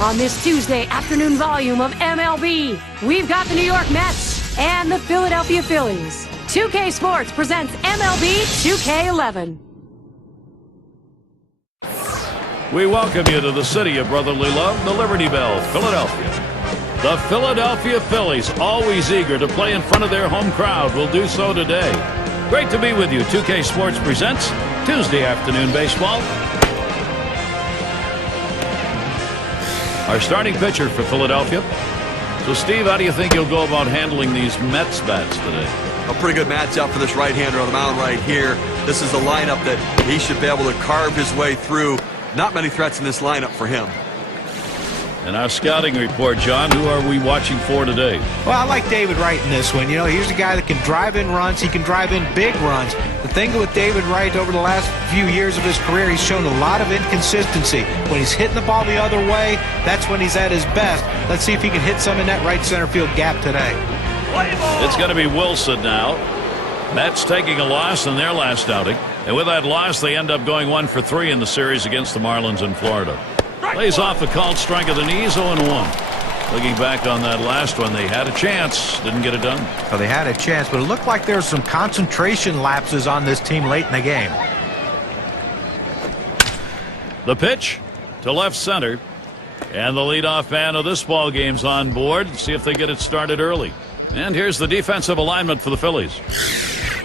On this Tuesday afternoon volume of MLB, we've got the New York Mets and the Philadelphia Phillies. 2K Sports presents MLB 2K11. We welcome you to the city of brotherly love, the Liberty Bell, Philadelphia. The Philadelphia Phillies, always eager to play in front of their home crowd, will do so today. Great to be with you. 2K Sports presents Tuesday afternoon baseball. Our starting pitcher for Philadelphia. So, Steve, how do you think you'll go about handling these Mets bats today? A pretty good matchup for this right-hander on the mound right here. This is a lineup that he should be able to carve his way through. Not many threats in this lineup for him. And our scouting report, John, who are we watching for today? Well, I like David Wright in this one. You know, he's a guy that can drive in runs. He can drive in big runs. The thing with David Wright over the last few years of his career, he's shown a lot of inconsistency. When he's hitting the ball the other way, that's when he's at his best. Let's see if he can hit some in that right center field gap today. It's going to be Wilson now. Mets taking a loss in their last outing. And with that loss, they end up going 1 for 3 in the series against the Marlins in Florida. Lays off the called strike of the knees, 0-1. Looking back on that last one, they had a chance. Didn't get it done. Well, they had a chance, but it looked like there were some concentration lapses on this team late in the game. The pitch to left center. And the leadoff man of this ball game's on board. See if they get it started early. And here's the defensive alignment for the Phillies.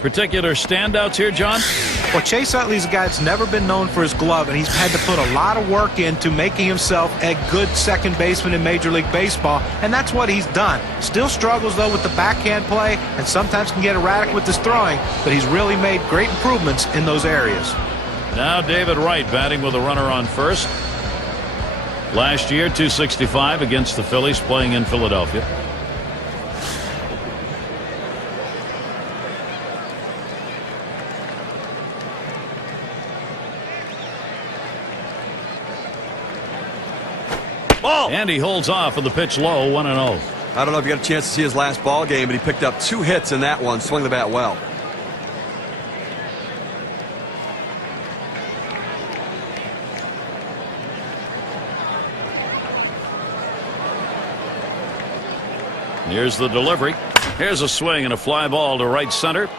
Particular standouts here, John? Well, Chase Utley's a guy that's never been known for his glove, and he's had to put a lot of work into making himself a good second baseman in Major League Baseball, and that's what he's done. Still struggles, though, with the backhand play, and sometimes can get erratic with his throwing, but he's really made great improvements in those areas. Now David Wright batting with a runner on first. Last year, 265 against the Phillies, playing in Philadelphia. And he holds off with the pitch low, 1-0. I don't know if you got a chance to see his last ball game, but he picked up 2 hits in that one, swung the bat well. Here's the delivery. Here's a swing and a fly ball to right center.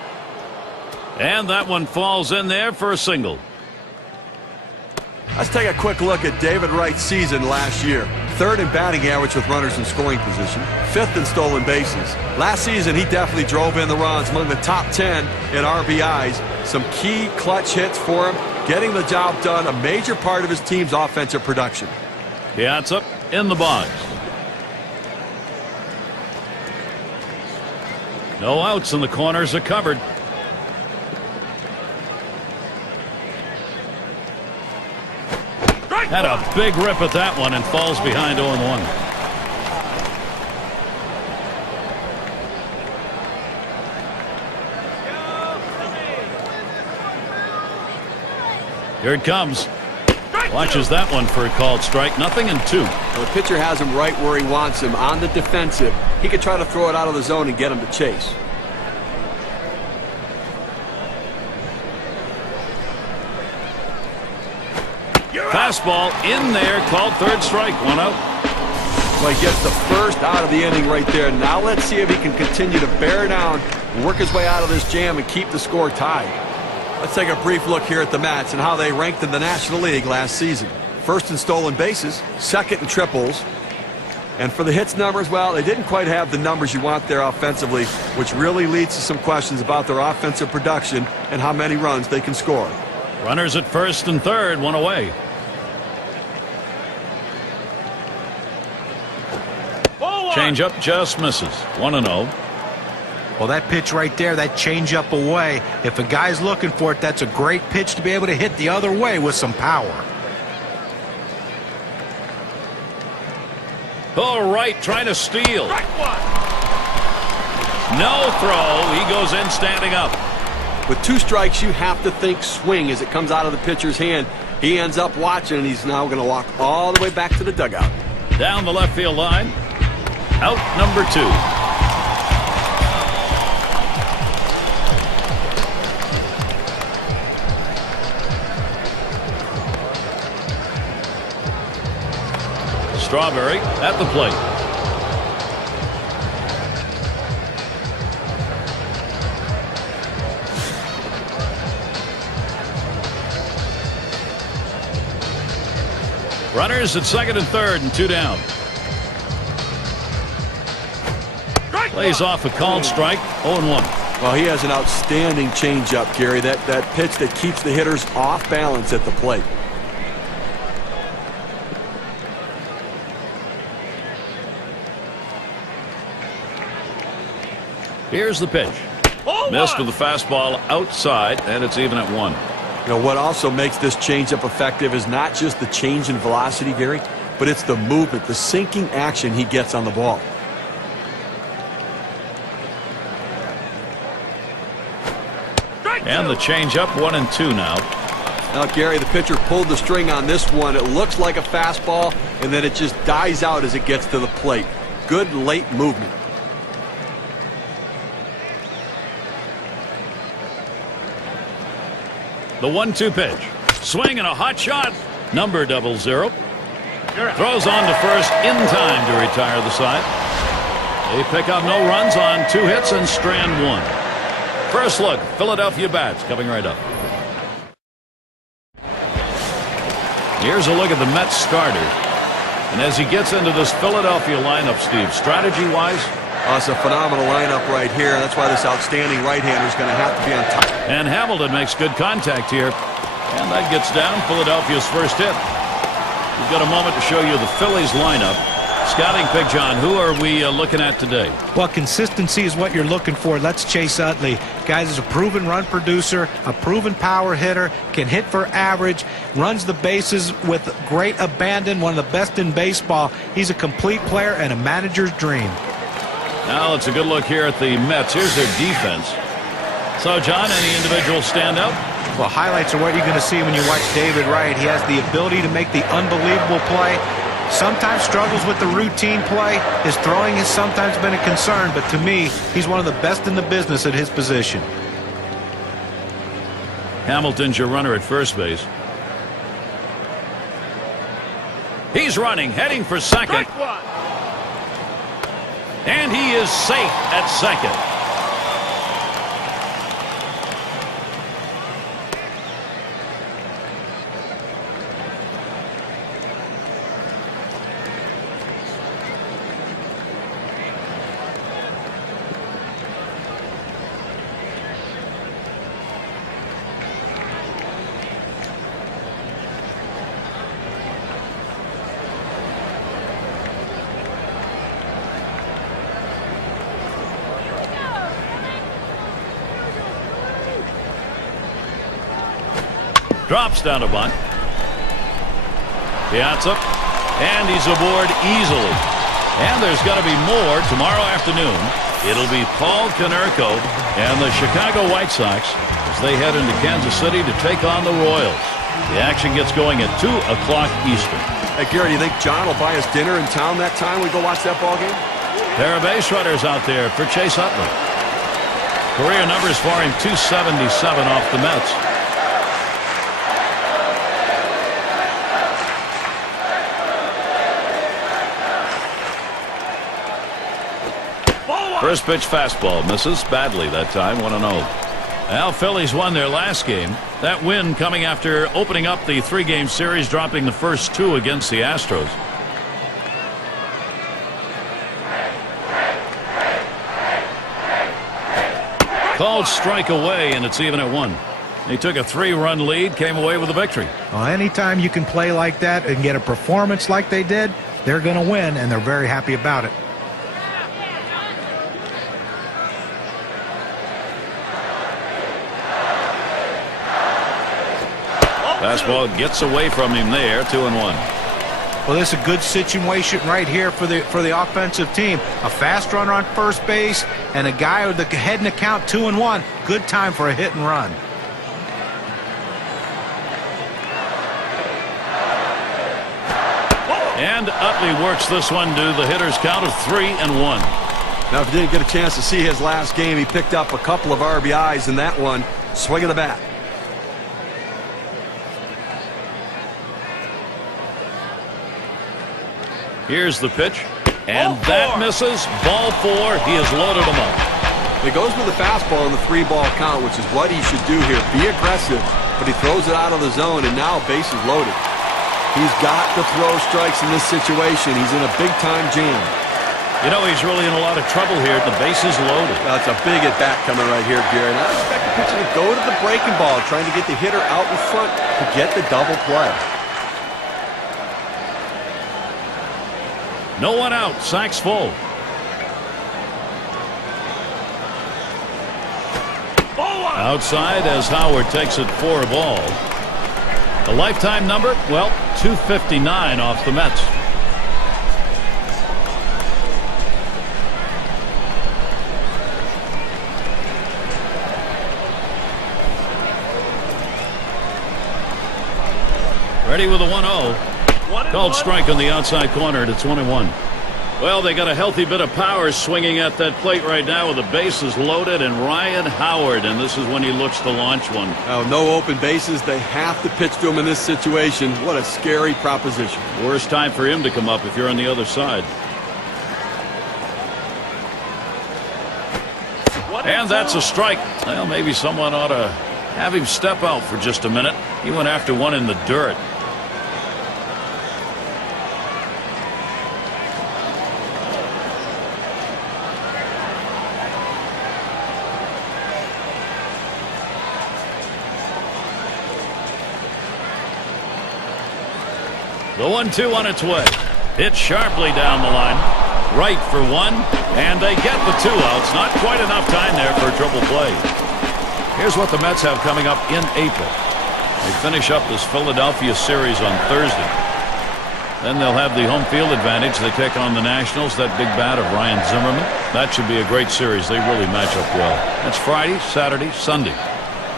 And that one falls in there for a single. Let's take a quick look at David Wright's season last year. 3rd in batting average with runners in scoring position. 5th in stolen bases. Last season, he definitely drove in the runs, among the top 10 in RBIs. Some key clutch hits for him, getting the job done, a major part of his team's offensive production. Piazza in the box. No outs, and the corners are covered. Had a big rip at that one and falls behind 0-1. Here it comes. Watches that one for a called strike. 0-2. Well, the pitcher has him right where he wants him, on the defensive. He could try to throw it out of the zone and get him to chase. Fastball in there, called 3rd strike, 1 out. Well, he gets the first out of the inning right there. Now let's see if he can continue to bear down, work his way out of this jam, and keep the score tied. Let's take a brief look here at the Mets and how they ranked in the National League last season. 1st in stolen bases, 2nd in triples. And for the hits numbers, well, they didn't quite have the numbers you want there offensively, which really leads to some questions about their offensive production and how many runs they can score. Runners at 1st and 3rd, 1 away. Changeup just misses. 1-0. Well, that pitch right there, that changeup away, if a guy's looking for it, that's a great pitch to be able to hit the other way with some power. All right, trying to steal. No throw. He goes in standing up. With 2 strikes, you have to think swing as it comes out of the pitcher's hand. He ends up watching, and he's now going to walk all the way back to the dugout. Down the left field line. Out number 2. Strawberry at the plate. Runners at second and third and 2 down. Plays off a called strike, 0-1. Well, he has an outstanding changeup, Gary. That pitch that keeps the hitters off balance at the plate. Here's the pitch. Missed with the fastball outside, and it's even at 1. You know, what also makes this changeup effective is not just the change in velocity, Gary, but it's the movement, the sinking action he gets on the ball. And the changeup, 1-2 now. Now, Gary, the pitcher pulled the string on this one. It looks like a fastball, and then it just dies out as it gets to the plate. Good late movement. The 1-2 pitch. Swing and a hot shot. Number 00. Throws on to first in time to retire the side. They pick up no runs on 2 hits and strand 1. First look, Philadelphia bats coming right up. Here's a look at the Mets starter. And as he gets into this Philadelphia lineup, Steve, strategy-wise? Oh, it's a phenomenal lineup right here. That's why this outstanding right-hander is going to have to be on top. And Hamilton makes good contact here. And that gets down Philadelphia's first hit. We've got a moment to show you the Phillies lineup. Scouting pick, John, who are we looking at today? Well, consistency is what you're looking for. Let's Chase Utley. Guys is a proven run producer, a proven power hitter, can hit for average, runs the bases with great abandon, one of the best in baseball. He's a complete player and a manager's dream. Now it's a good look here at the Mets. Here's their defense. So, John, any individual stand out? Well, highlights are what you're going to see when you watch David Wright. He has the ability to make the unbelievable play. Sometimes struggles with the routine play. His throwing has sometimes been a concern, but to me, he's one of the best in the business at his position. Hamilton's your runner at first base. He's running, heading for second. And he is safe at second. Drops down a bunt. Piazza. And he's aboard easily. And there's got to be more tomorrow afternoon. It'll be Paul Konerko and the Chicago White Sox as they head into Kansas City to take on the Royals. The action gets going at 2 o'clock Eastern. Hey, Gary, do you think John will buy us dinner in town that time we go watch that ball game? Pair of base runners out there for Chase Utley. Career numbers for him, 277 off the Mets. First pitch fastball misses badly that time, 1-0. Now Phillies won their last game. That win coming after opening up the 3-game series, dropping the first 2 against the Astros. Called strike away, and it's even at 1. He took a 3-run lead, came away with a victory. Well, anytime you can play like that and get a performance like they did, they're going to win, and they're very happy about it. Fastball gets away from him there, 2-1. Well, this is a good situation right here for the offensive team. A fast runner on first base and a guy with the head in the count, 2-1. Good time for a hit and run. And Utley works this one to the hitter's count of 3-1. Now, if you didn't get a chance to see his last game, he picked up a couple of RBIs in that one. Swing of the bat. Here's the pitch. And that misses. Ball 4. He has loaded him up. He goes with the fastball in the 3-ball count, which is what he should do here. Be aggressive, but he throws it out of the zone, and now base is loaded. He's got to throw strikes in this situation. He's in a big-time jam. You know, he's really in a lot of trouble here. The base is loaded. That's a big at-bat coming right here, Gary. And I expect the pitcher to go to the breaking ball, trying to get the hitter out in front to get the double play. No one out. Sack's full. Outside as Howard takes it for a ball. The lifetime number, well, 259 off the Mets. Ready with a 1-0. Called strike on the outside corner. It's 1-1. Well, they got a healthy bit of power swinging at that plate right now with the bases loaded and Ryan Howard, and this is when he looks to launch one. Oh, no open bases. They have to pitch to him in this situation. What a scary proposition. Worst time for him to come up if you're on the other side. And that's a strike. Well, maybe someone ought to have him step out for just a minute. He went after one in the dirt. The 1-2 on its way. Hit sharply down the line. Right for one. And they get the 2 outs. Not quite enough time there for a triple play. Here's what the Mets have coming up in April. They finish up this Philadelphia series on Thursday. Then they'll have the home field advantage. They take on the Nationals. That big bat of Ryan Zimmerman. That should be a great series. They really match up well. That's Friday, Saturday, Sunday.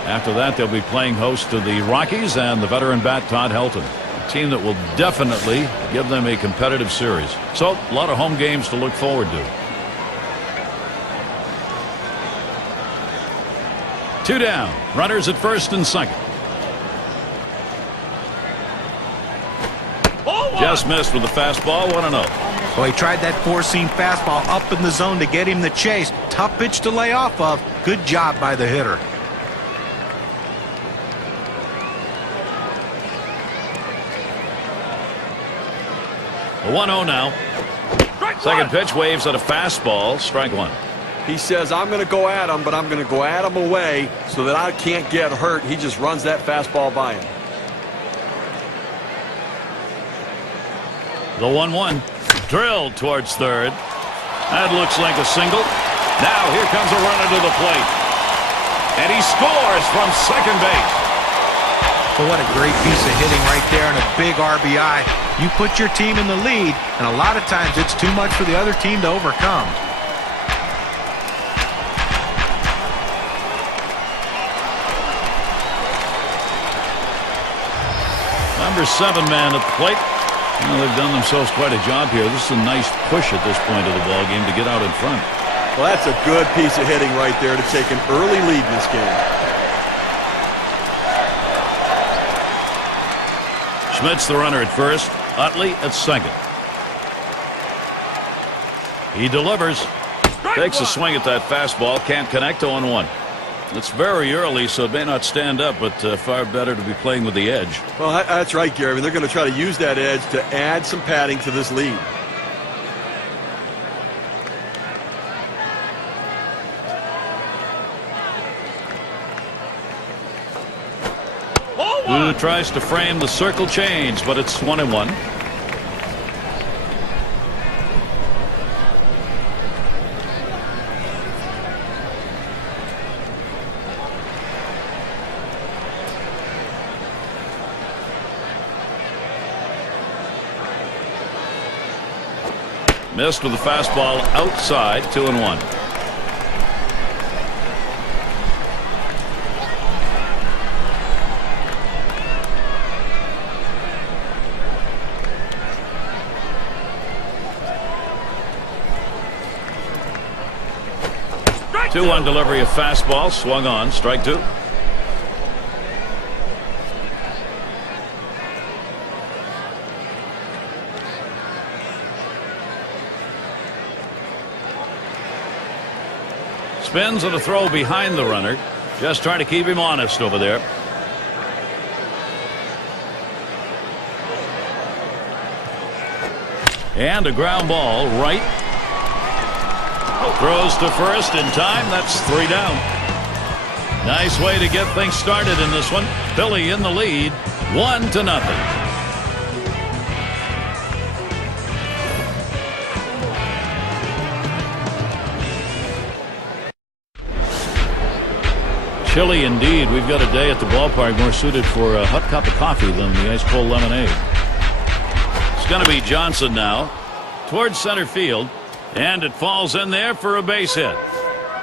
After that, they'll be playing host to the Rockies and the veteran bat Todd Helton. Team that will definitely give them a competitive series. So a lot of home games to look forward to. 2 down. Runners at first and second. Just missed with the fastball. 1-0. Well, he tried that 4-seam fastball up in the zone to get him the chase. Tough pitch to lay off of. Good job by the hitter. A 1-0 now. Second pitch, waves at a fastball. Strike 1. He says, I'm going to go at him, but I'm going to go at him away so that I can't get hurt. He just runs that fastball by him. The 1-1. Drilled towards third. That looks like a single. Now here comes a runner to the plate. And he scores from second base. But what a great piece of hitting right there and a big RBI. You put your team in the lead, and a lot of times it's too much for the other team to overcome. Number 7 man at the plate. Well, they've done themselves quite a job here. This is a nice push at this point of the ball game to get out in front. Well, that's a good piece of hitting right there to take an early lead in this game. Schmidt's the runner at first. Utley at second. He delivers. Takes a swing at that fastball. Can't connect. 0-1. It's very early, so it may not stand up, but far better to be playing with the edge. Well, that's right, Gary. I mean, they're going to try to use that edge to add some padding to this lead. Who tries to frame the circle change, but it's 1-1. Missed with the fastball outside. 2-1. Two on delivery of fastball, swung on, strike 2. spins and a throw behind the runner. Just trying to keep him honest over there. And a ground ball right. Throws to first in time. That's 3 down. Nice way to get things started in this one. Philly in the lead, 1-0. Chilly indeed. We've got a day at the ballpark more suited for a hot cup of coffee than the ice cold lemonade. It's going to be Johnson now towards center field, and it falls in there for a base hit.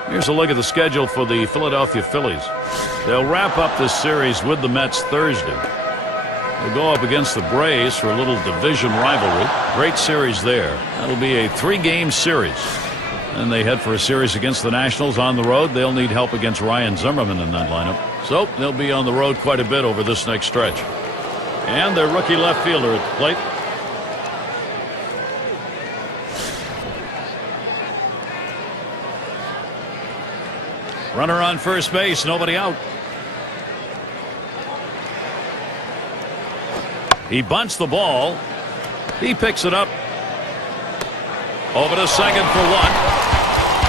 Here's a look at the schedule for the Philadelphia Phillies. They'll wrap up this series with the Mets Thursday. They'll go up against the Braves for a little division rivalry. Great series there. That'll be a 3-game series. And they head for a series against the Nationals on the road. They'll need help against Ryan Zimmerman in that lineup. So they'll be on the road quite a bit over this next stretch. And their rookie left fielder at the plate. Runner on first base, nobody out. He bunts the ball. He picks it up. Over to second for 1.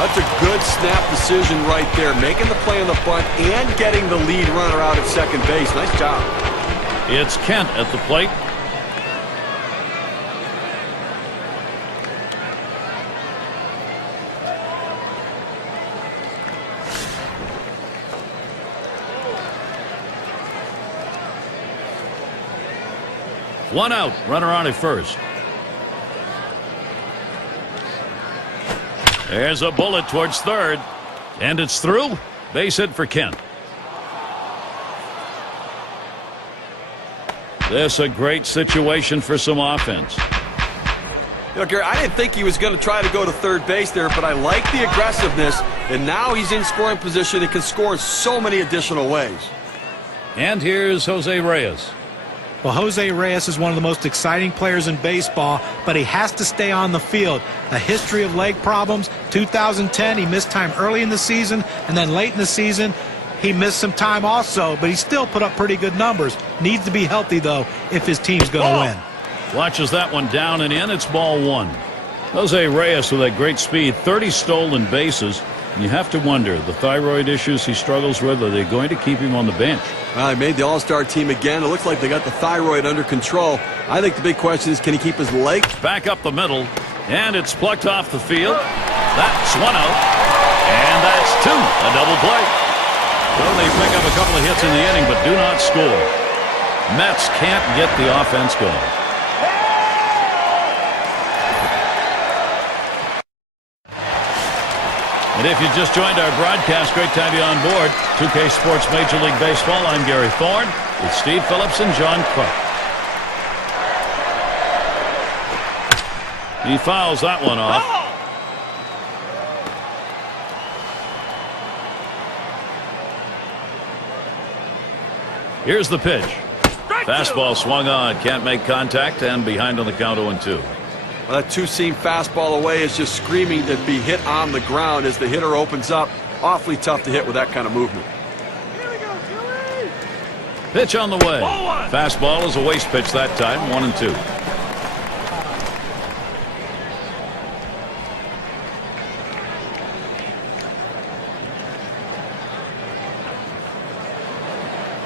That's a good snap decision right there. Making the play on the bunt and getting the lead runner out at second base. Nice job. It's Kent at the plate. One out, runner on at first. There's a bullet towards third, and it's through. Base hit for Kent. This a great situation for some offense. You know, Gary, I didn't think he was going to try to go to third base there, but I like the aggressiveness, and now he's in scoring position and can score in so many additional ways. And here's Jose Reyes. Well, Jose Reyes is one of the most exciting players in baseball, but he has to stay on the field. A history of leg problems. 2010, he missed time early in the season, and then late in the season, he missed some time also, but he still put up pretty good numbers. Needs to be healthy, though, if his team's going to win. Watches that one down and in. It's ball 1. Jose Reyes with that great speed, 30 stolen bases. You have to wonder, the thyroid issues he struggles with, are they going to keep him on the bench? Well, he made the All-Star team again. It looks like they got the thyroid under control. I think the big question is, can he keep his leg? Back up the middle, and it's plucked off the field. That's 1 out, and that's 2. A double play. So they pick up a couple of hits in the inning, but do not score. Mets can't get the offense going. And if you just joined our broadcast, great to have you on board. 2K Sports Major League Baseball. I'm Gary Thorne with Steve Phillips and John Clark. He fouls that one off. Here's the pitch. Fastball swung on. Can't make contact and behind on the count 0-2. Well, that two-seam fastball away is just screaming to be hit on the ground as the hitter opens up. Awfully tough to hit with that kind of movement. Pitch on the way. Fastball is a waste pitch that time. 1-2.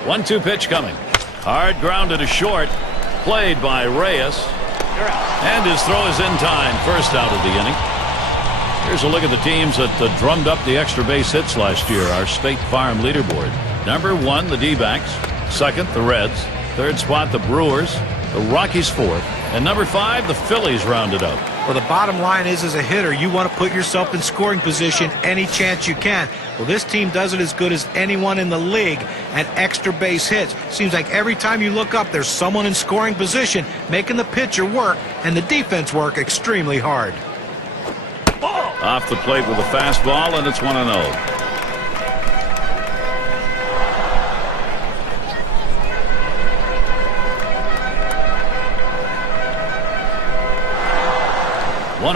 One-two pitch coming. Hard grounded to short. Played by Reyes. And his throw is in time. First out of the inning. Here's a look at the teams that drummed up the extra base hits last year. Our State Farm leaderboard. Number 1, the D-backs. Second, the Reds. Third spot, the Brewers. The Rockies 4th. And number 5, the Phillies rounded up. Well, the bottom line is, as a hitter, you want to put yourself in scoring position any chance you can. Well, this team does it as good as anyone in the league at extra base hits. Seems like every time you look up, there's someone in scoring position making the pitcher work and the defense work extremely hard. Off the plate with a fastball, and it's 1-0.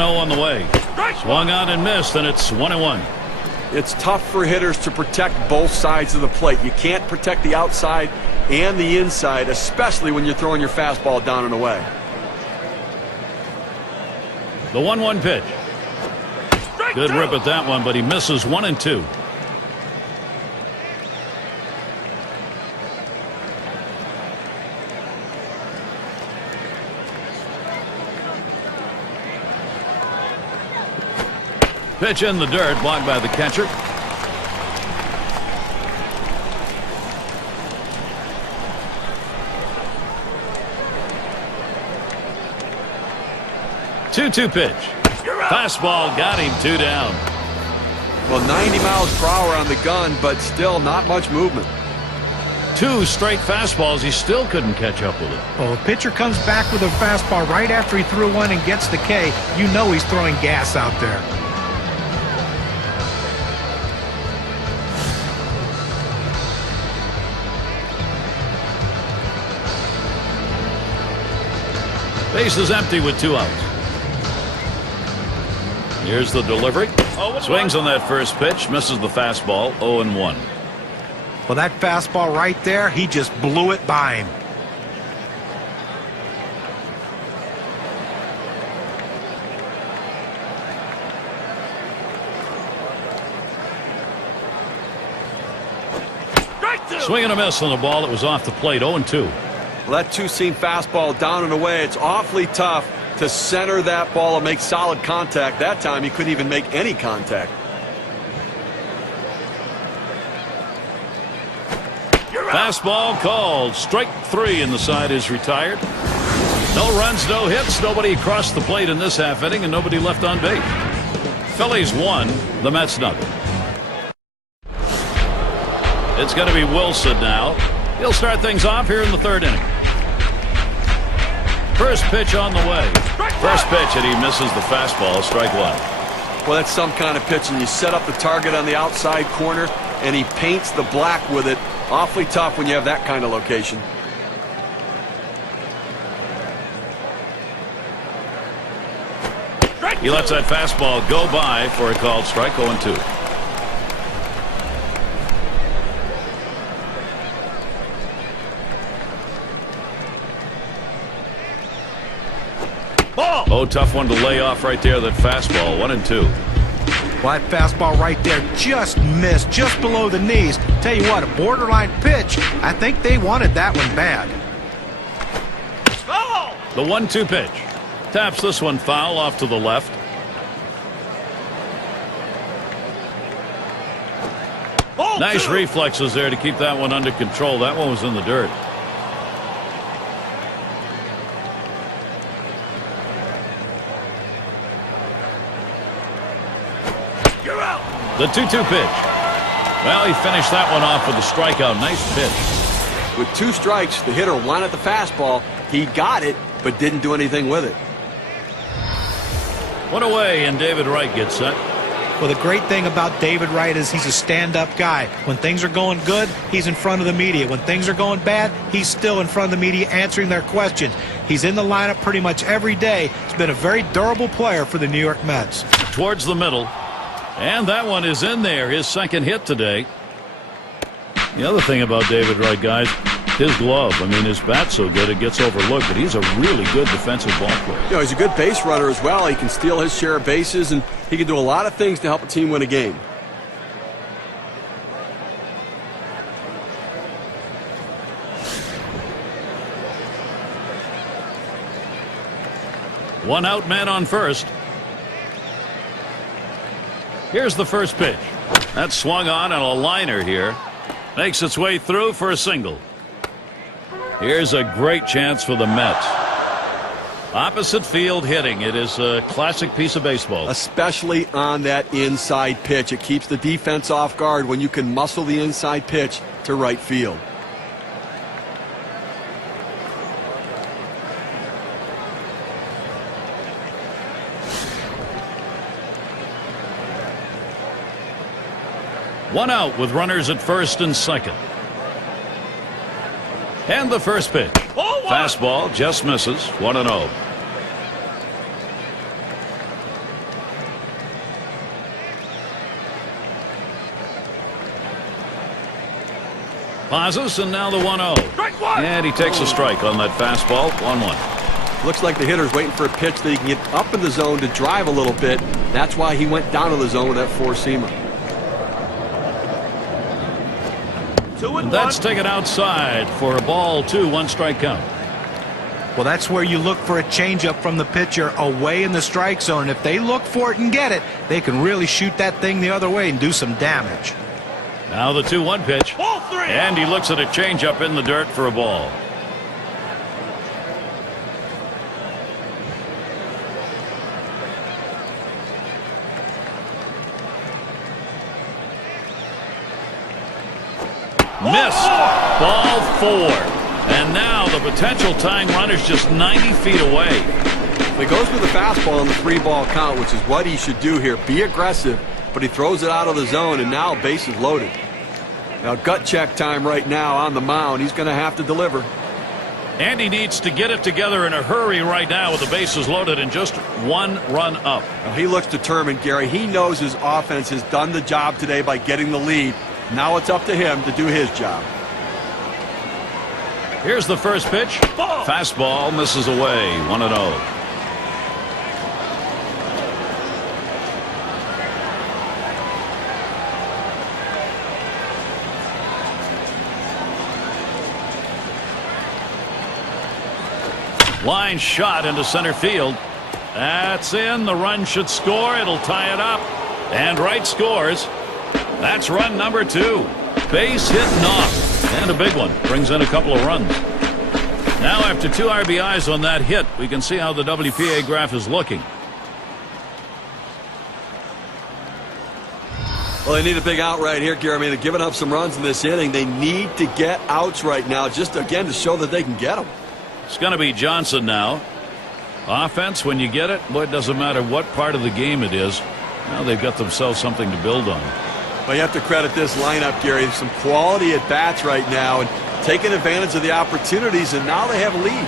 On the way. Swung on and missed, and it's 1-1. It's tough for hitters to protect both sides of the plate. You can't protect the outside and the inside, especially when you're throwing your fastball down and away. The 1-1 pitch. Good rip at that one, but he misses 1 and 2. Pitch in the dirt, blocked by the catcher. Two pitch. Fastball got him, 2 down. Well, 90 miles per hour on the gun, but still not much movement. 2 straight fastballs. He still couldn't catch up with it. Well, a pitcher comes back with a fastball right after he threw one and gets the K. You know he's throwing gas out there. Base is empty with 2 outs. Here's the delivery. Swings on that first pitch, misses the fastball, 0-1. Well, that fastball right there, he just blew it by him. Swing and a miss on the ball that was off the plate, 0-2. Well, that two-seam fastball down and away, it's awfully tough to center that ball and make solid contact. That time he couldn't even make any contact. Fastball called. Strike 3, and the side is retired. No runs, no hits, nobody crossed the plate in this half inning, and nobody left on base. Phillies 1, the Mets nothing. It's going to be Wilson now. He'll start things off here in the 3rd inning. First pitch on the way. First pitch, and he misses the fastball. Strike 1. Well, that's some kind of pitch, and you set up the target on the outside corner, and he paints the black with it. Awfully tough when you have that kind of location. He lets that fastball go by for a called strike, 0-2. Oh, tough one to lay off right there, that fastball, 1-2. Well, that fastball right there just missed, just below the knees. Tell you what, a borderline pitch. I think they wanted that one bad. The 1-2 pitch. Taps this one foul off to the left. Nice reflexes there to keep that one under control. That one was in the dirt. The 2-2 pitch. Well, he finished that one off with a strikeout. Nice pitch. With 2 strikes, the hitter wanted the fastball. He got it, but didn't do anything with it. 1 away, and David Wright gets set. Well, the great thing about David Wright is he's a stand-up guy. When things are going good, he's in front of the media. When things are going bad, he's still in front of the media answering their questions. He's in the lineup pretty much every day. He's been a very durable player for the New York Mets. Towards the middle. And that one is in there, his 2nd hit today. The other thing about David Wright, guys, his glove. I mean, his bat's so good it gets overlooked, but he's a really good defensive ball player. You know, he's a good base runner as well. He can steal his share of bases, and he can do a lot of things to help a team win a game. One out, man on first. Here's the first pitch. That's swung on a liner here. Makes its way through for a single. Here's a great chance for the Mets. Opposite field hitting. It is a classic piece of baseball. Especially on that inside pitch. It keeps the defense off guard when you can muscle the inside pitch to right field. One out with runners at first and second. And the first pitch. Fastball just misses. 1-0. Pauses, and now the 1-0. And he takes a strike on that fastball. 1-1. Looks like the hitter's waiting for a pitch that he can get up in the zone to drive a little bit. That's why he went down to the zone with that four-seamer. And that's taken outside for a ball 2, 1 strike count. Well, that's where you look for a changeup from the pitcher away in the strike zone. If they look for it and get it, they can really shoot that thing the other way and do some damage. Now the 2-1 pitch. And he looks at a changeup in the dirt for a ball. Missed. Ball 4. And now the potential tying run is just 90 feet away. He goes with the fastball on the 3-ball count, which is what he should do here. Be aggressive, but he throws it out of the zone, and now bases loaded. Now gut check time right now on the mound. He's going to have to deliver. And he needs to get it together in a hurry right now with the bases loaded and just 1 run up. Now he looks determined, Gary. He knows his offense has done the job today by getting the lead. Now it's up to him to do his job. Here's the first pitch. Fastball misses away. 1-0. Line shot into center field. That's in. The run should score. It'll tie it up. And Wright scores. That's run number 2. Base hit knocked. And a big one. Brings in a couple of runs. Now after 2 RBIs on that hit, we can see how the WPA graph is looking. Well, they need a big out right here, Gary. I mean, they're giving up some runs in this inning. They need to get outs right now just, again, to show that they can get them. It's going to be Johnson now. Offense, when you get it, boy, it doesn't matter what part of the game it is. Now they've got themselves something to build on. Well, you have to credit this lineup, Gary. Some quality at bats right now and taking advantage of the opportunities, and now they have a lead.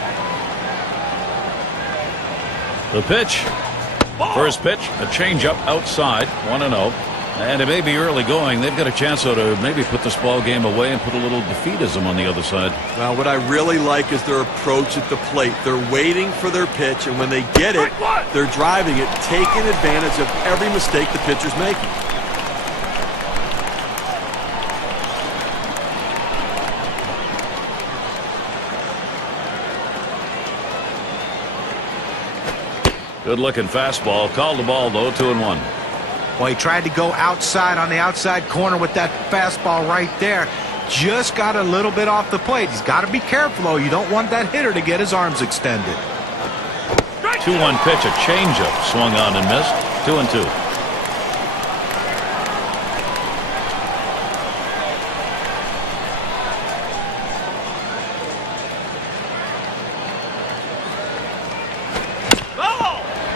The pitch. First pitch, a changeup outside, 1-0. And it may be early going. They've got a chance though to maybe put this ball game away and put a little defeatism on the other side. Well, what I really like is their approach at the plate. They're waiting for their pitch, and when they get it, they're driving it, taking advantage of every mistake the pitcher's making. Good-looking fastball. Called the ball, though, 2-1. Well, he tried to go outside on the outside corner with that fastball right there. Just got a little bit off the plate. He's got to be careful, though. You don't want that hitter to get his arms extended. 2-1 pitch, a changeup. Swung on and missed. 2-2.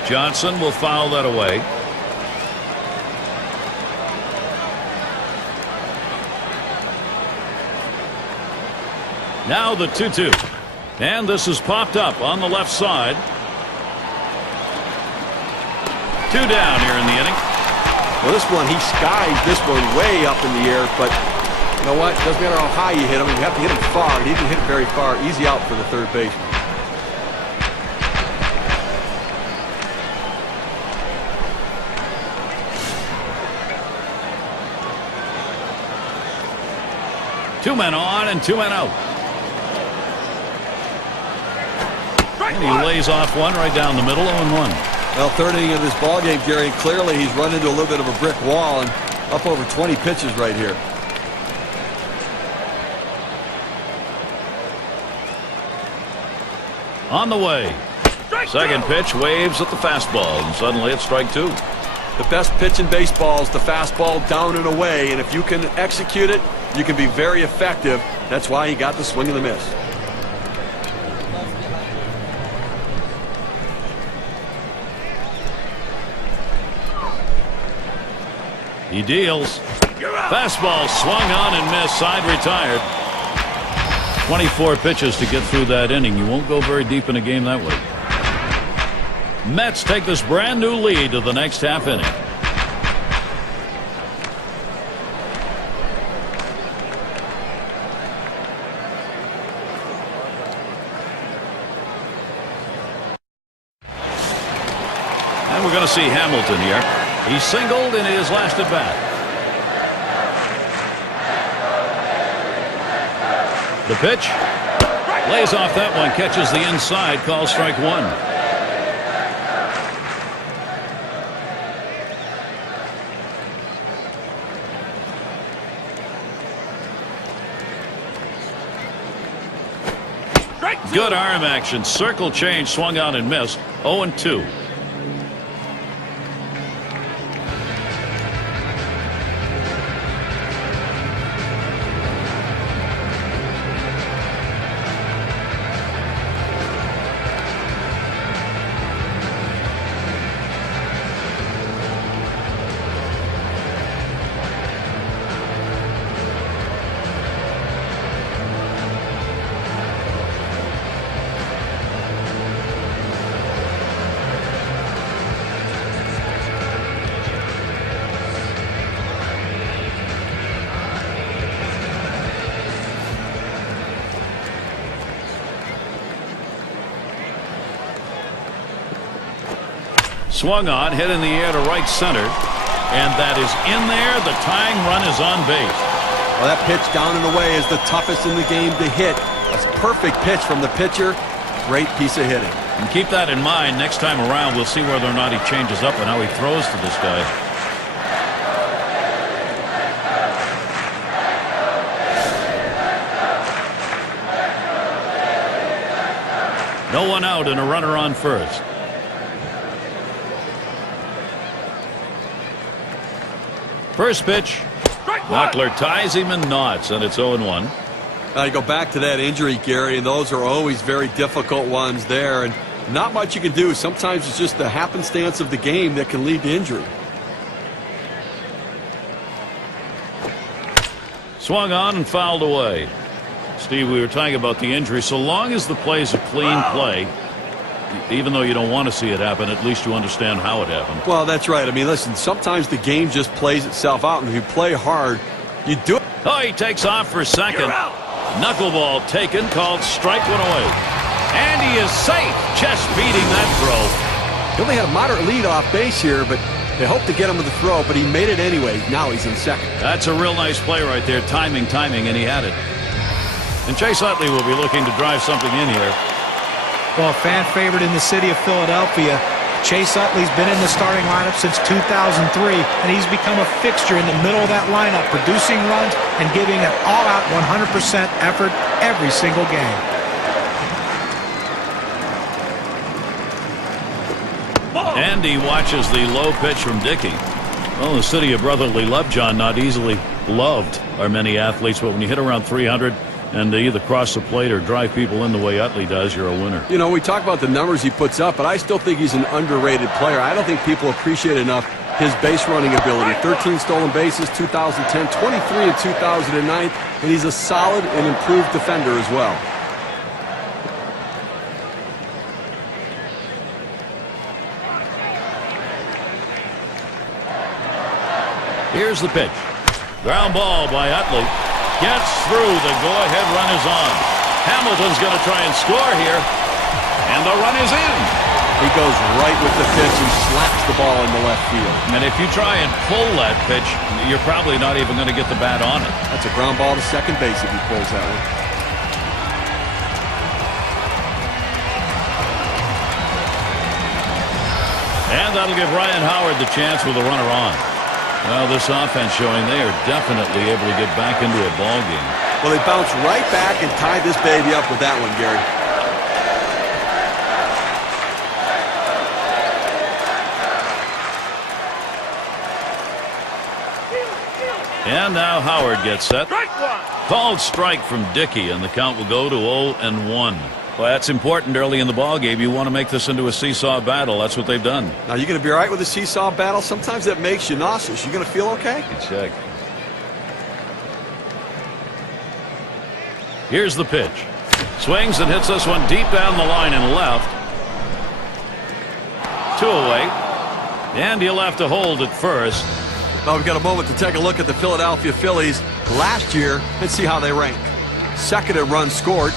Johnson will foul that away. Now the 2-2. And this is popped up on the left side. 2 down here in the inning. Well, this one, he skied this one way up in the air, but you know what? Doesn't matter how high you hit him. You have to hit him far. He didn't hit it very far. Easy out for the third baseman. Two men on and 2 men out. And he lays off one right down the middle, 0-1. Well, third inning of this ball game, Gary, clearly he's run into a little bit of a brick wall and up over 20 pitches right here. On the way. Second pitch, waves at the fastball, and suddenly it's strike 2. The best pitch in baseball is the fastball down and away, and if you can execute it, you can be very effective. That's why he got the swing and the miss. He deals. Fastball swung on and missed. Side retired. 24 pitches to get through that inning. You won't go very deep in a game that way. Mets take this brand new lead to the next half inning. And we're going to see Hamilton here. He singled in his last at bat. The pitch. Lays off that one. Catches the inside. Calls strike one. Good arm action. Circle change. Swung out and missed. 0-2. Swung on, hit in the air to right center, and that is in there. The tying run is on base. Well, that pitch down and away is the toughest in the game to hit. That's a perfect pitch from the pitcher. Great piece of hitting. And keep that in mind. Next time around, we'll see whether or not he changes up and how he throws to this guy. No one out and a runner on first. First pitch. Knuckler ties him and knots, and it's 0-1. I go back to that injury, Gary, and those are always very difficult ones there, and not much you can do. Sometimes it's just the happenstance of the game that can lead to injury. Swung on and fouled away. Steve, we were talking about the injury. So long as the play is a clean play, even though you don't want to see it happen, at least you understand how it happened. Well, that's right. I mean, listen, sometimes the game just plays itself out, and if you play hard, you do it. Oh, he takes off for second. Knuckleball taken, called strike one away. And he is safe, just beating that throw. He only had a moderate lead off base here, but they hoped to get him with the throw, but he made it anyway. Now he's in second. That's a real nice play right there. Timing, and he had it. And Chase Utley will be looking to drive something in here. Well, a fan favorite in the city of Philadelphia. Chase Utley's been in the starting lineup since 2003, and he's become a fixture in the middle of that lineup, producing runs and giving an all-out 100% effort every single game. And he watches the low pitch from Dickey. Well, in the city of brotherly love, John, not easily loved are many athletes, but when you hit around 300 and either cross the plate or drive people in the way Utley does, you're a winner. You know, we talk about the numbers he puts up, but I still think he's an underrated player. I don't think people appreciate enough his base running ability. 13 stolen bases, 2010, 23 in 2009, and he's a solid and improved defender as well. Here's the pitch. Ground ball by Utley. Gets through. The go-ahead run is on. Hamilton's going to try and score here. And the run is in. He goes right with the pitch and slaps the ball into left field. And if you try and pull that pitch, you're probably not even going to get the bat on it. That's a ground ball to second base if he pulls that one. And that'll give Ryan Howard the chance with a runner on. Well, this offense showing they are definitely able to get back into a ball game. Well, they bounced right back and tied this baby up with that one, Gary. And now Howard gets set. Called strike from Dickey, and the count will go to 0-1. Well, that's important early in the ball game. You want to make this into a seesaw battle. That's what they've done. Now, you're going to be all right with a seesaw battle? Sometimes that makes you nauseous. You're going to feel okay? Good check. Here's the pitch. Swings and hits this one deep down the line and left. 2 away. And he'll have to hold at first. Well, we've got a moment to take a look at the Philadelphia Phillies last year and see how they rank. Second in runs scored,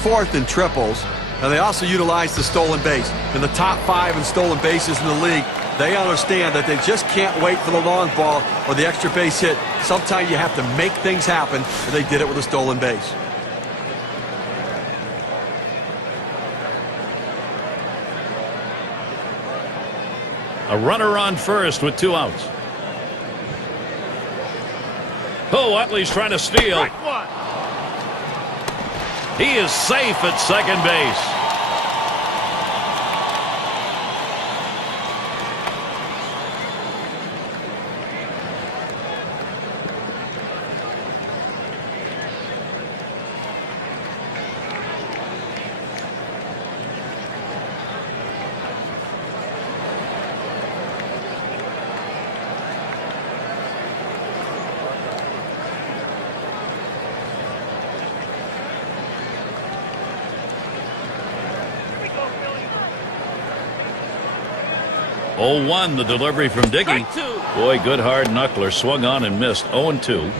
fourth in triples, Now, they also utilize the stolen base. In the top 5 in stolen bases in the league, they understand that they just can't wait for the long ball or the extra base hit. Sometimes you have to make things happen, and they did it with a stolen base. A runner on first with 2 outs. Oh, Utley's trying to steal. He is safe at second base. Oh, 1 the delivery from Dickey. Boy, good hard knuckler. Swung on and missed. 0-2.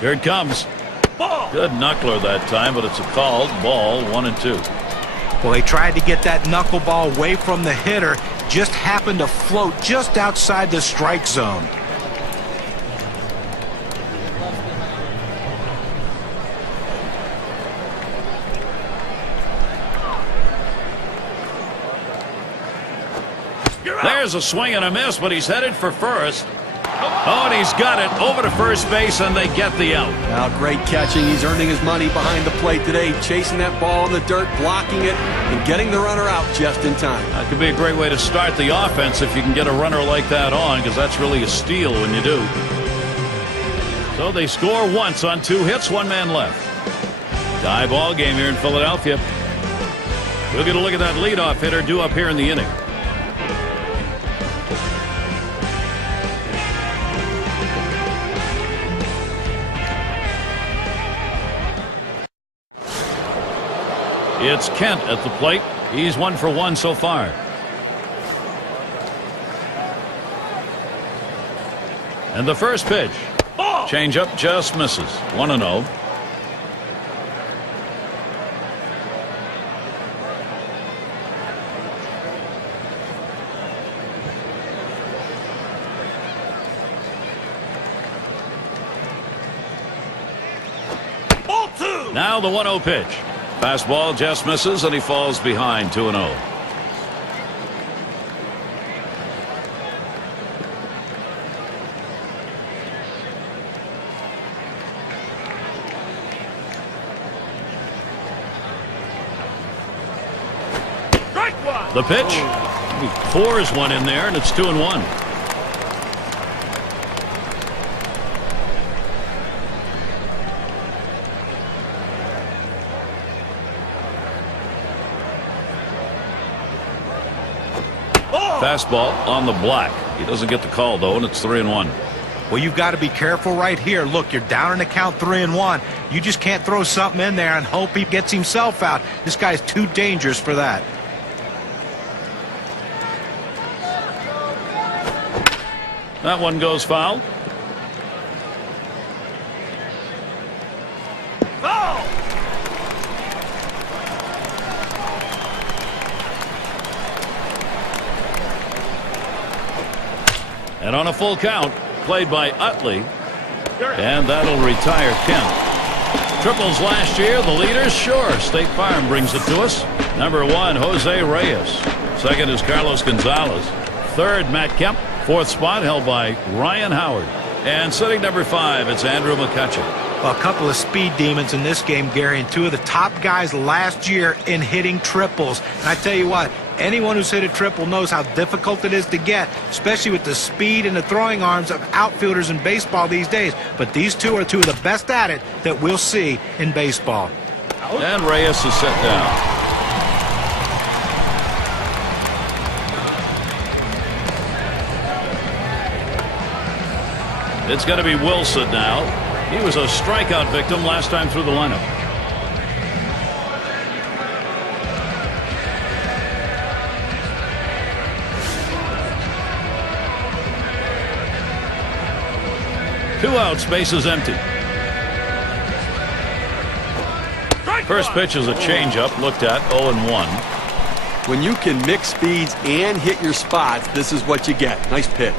Here it comes. Good knuckler that time, but it's a called ball. 1-2. Well, they tried to get that knuckleball away from the hitter. Just happened to float just outside the strike zone. There's a swing and a miss, but he's headed for first. Oh, and he's got it over to first base, and they get the out. Now, great catching. He's earning his money behind the plate today, chasing that ball in the dirt, blocking it, and getting the runner out just in time. That could be a great way to start the offense if you can get a runner like that on, because that's really a steal when you do. So they score once on 2 hits, 1 man left. Tie ball game here in Philadelphia. We'll get a look at that leadoff hitter due up here in the inning. It's Kent at the plate. He's 1 for 1 so far. And the first pitch. Change up just misses. 1-0. Now the 1-0 pitch. Fastball just misses, and he falls behind. 2-0. The pitch. He pours one in there, and it's 2-1. Fastball on the black. He doesn't get the call, though, and it's 3-1. Well, you've got to be careful right here. Look, you're down in the count 3-1. You just can't throw something in there and hope he gets himself out. This guy's too dangerous for that. That one goes foul. And on a full count, played by Utley, and that'll retire Kent. Triples last year, the leaders, sure. State Farm brings it to us. Number 1, Jose Reyes. Second is Carlos Gonzalez. Third, Matt Kemp. Fourth spot held by Ryan Howard. And sitting number 5, it's Andrew McCutcheon. Well, a couple of speed demons in this game, Gary, and 2 of the top guys last year in hitting triples. And I tell you what, anyone who's hit a triple knows how difficult it is to get, especially with the speed and the throwing arms of outfielders in baseball these days. But these 2 are 2 of the best at it that we'll see in baseball. And Reyes is set down. It's going to be Wilson now. He was a strikeout victim last time through the lineup. 2 outs, bases empty. First pitch is a changeup, looked at 0-1. When you can mix speeds and hit your spots, this is what you get. Nice pitch.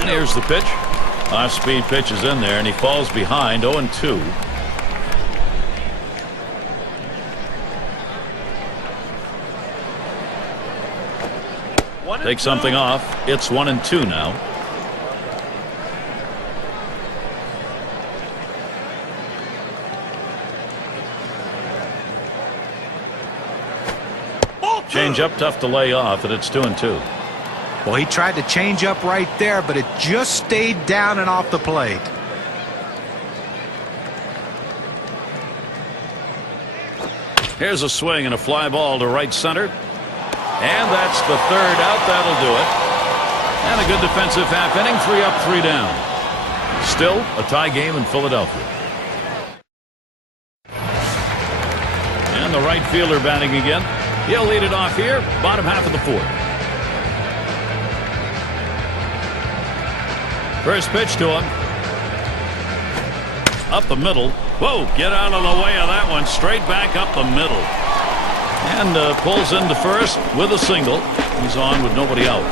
And here's the pitch. Off-speed pitch is in there, and he falls behind 0-2. Take something off. It's 1-2 now. Change up, tough to lay off, and it's 2-2. Well, he tried to change up right there, but it just stayed down and off the plate. Here's a swing and a fly ball to right center. And that's the 3rd out. That'll do it. And a good defensive half inning. 3 up, 3 down. Still a tie game in Philadelphia. And the right fielder batting again. He'll lead it off here. Bottom half of the 4th. First pitch to him. Up the middle. Whoa, get out of the way of that one. Straight back up the middle. And pulls into first with a single. He's on with nobody out.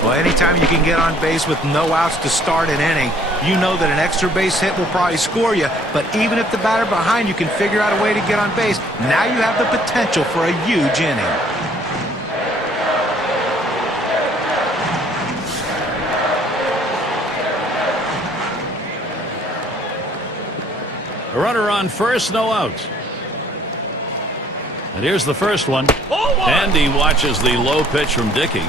Well, anytime you can get on base with no outs to start an inning, you know that an extra base hit will probably score you. But even if the batter behind you can figure out a way to get on base, now you have the potential for a huge inning. A runner on first, no outs. And here's the first one. And he watches the low pitch from Dickey.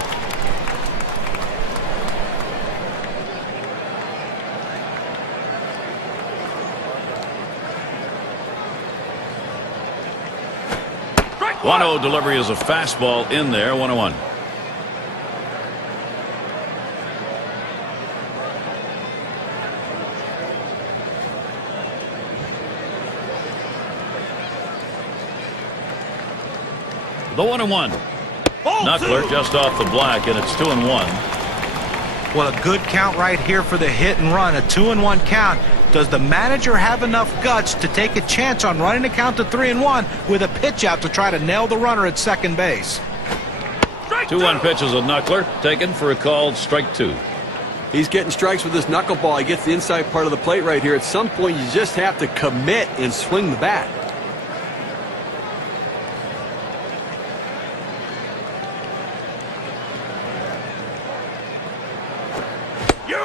Strike 1-0 delivery is a fastball in there. 1-1. The 1-1. Knuckler just off the black, and it's 2-1. Well, a good count right here for the hit and run. A 2-1 count. Does the manager have enough guts to take a chance on running the count to 3-1 with a pitch out to try to nail the runner at second base? 2-1 pitch is a Knuckler, taken for a called strike 2. He's getting strikes with this knuckleball. He gets the inside part of the plate right here. At some point, you just have to commit and swing the bat.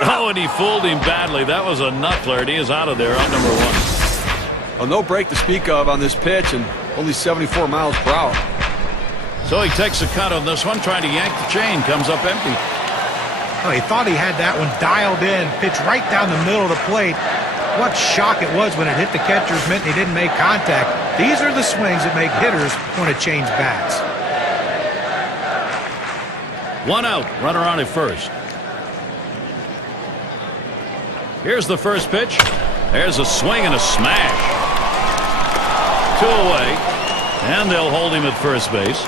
Oh, and he fooled him badly. That was a Knuckler, and he is out of there on number 1. Well, no break to speak of on this pitch, and only 74 miles per hour. So he takes a cut on this one, trying to yank the chain. Comes up empty. Oh, he thought he had that one dialed in, pitched right down the middle of the plate. What shock it was when it hit the catcher's mitt and he didn't make contact. These are the swings that make hitters want to change bats. 1 out. Runner on at first. Here's the first pitch. There's a swing and a smash. 2 away. And they'll hold him at first base.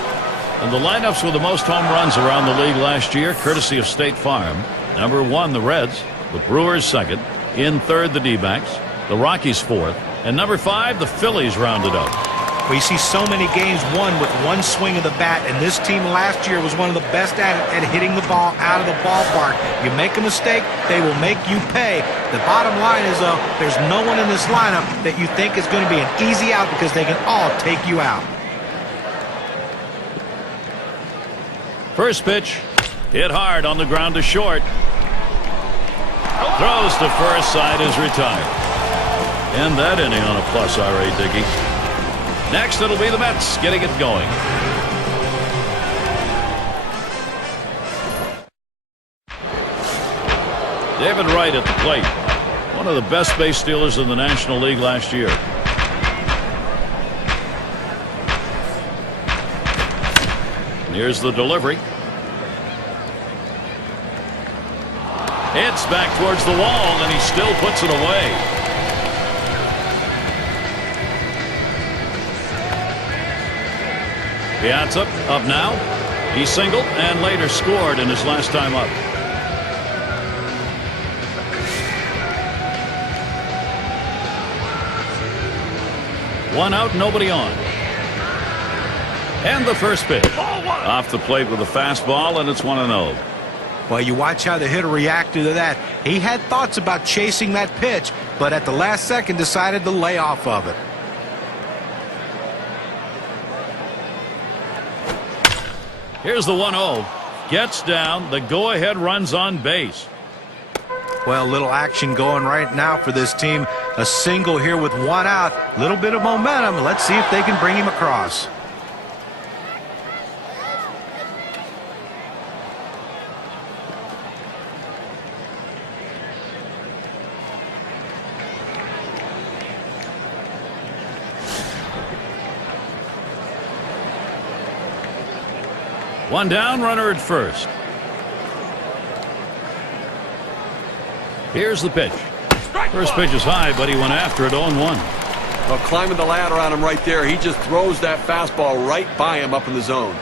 And the lineups with the most home runs around the league last year, courtesy of State Farm. Number 1, the Reds. The Brewers 2nd. In 3rd, the D-backs. The Rockies 4th. And number 5, the Phillies rounded up. We see so many games won with one swing of the bat, and this team last year was one of the best at hitting the ball out of the ballpark. You make a mistake, they will make you pay. The bottom line is, though, there's no one in this lineup that you think is going to be an easy out because they can all take you out. First pitch, hit hard on the ground to short. Throws to first, side is retired. And that inning on a plus RA, Dickey. Next, it'll be the Mets getting it going. David Wright at the plate. One of the best base stealers in the National League last year. And here's the delivery. It's back towards the wall, and he still puts it away. Piazza up now. He singled and later scored in his last time up. One out, nobody on. And the first pitch. Off the plate with a fastball, and it's 1-0. Well, you watch how the hitter reacted to that. He had thoughts about chasing that pitch, but at the last second decided to lay off of it. Here's the 1-0. Gets down. The go-ahead runs on base. Well, little action going right now for this team. A single here with one out. Little bit of momentum. Let's see if they can bring him across. One down, runner at first. Here's the pitch. First pitch is high, but he went after it 0-1. Well, climbing the ladder on him right there. He just throws that fastball right by him up in the zone.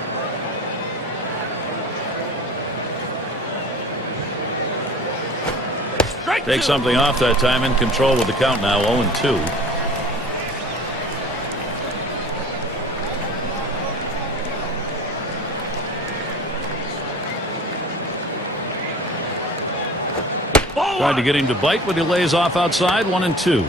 Take something off that time, in control with the count now, 0-2. Tried to get him to bite, but he lays off outside, 1-2.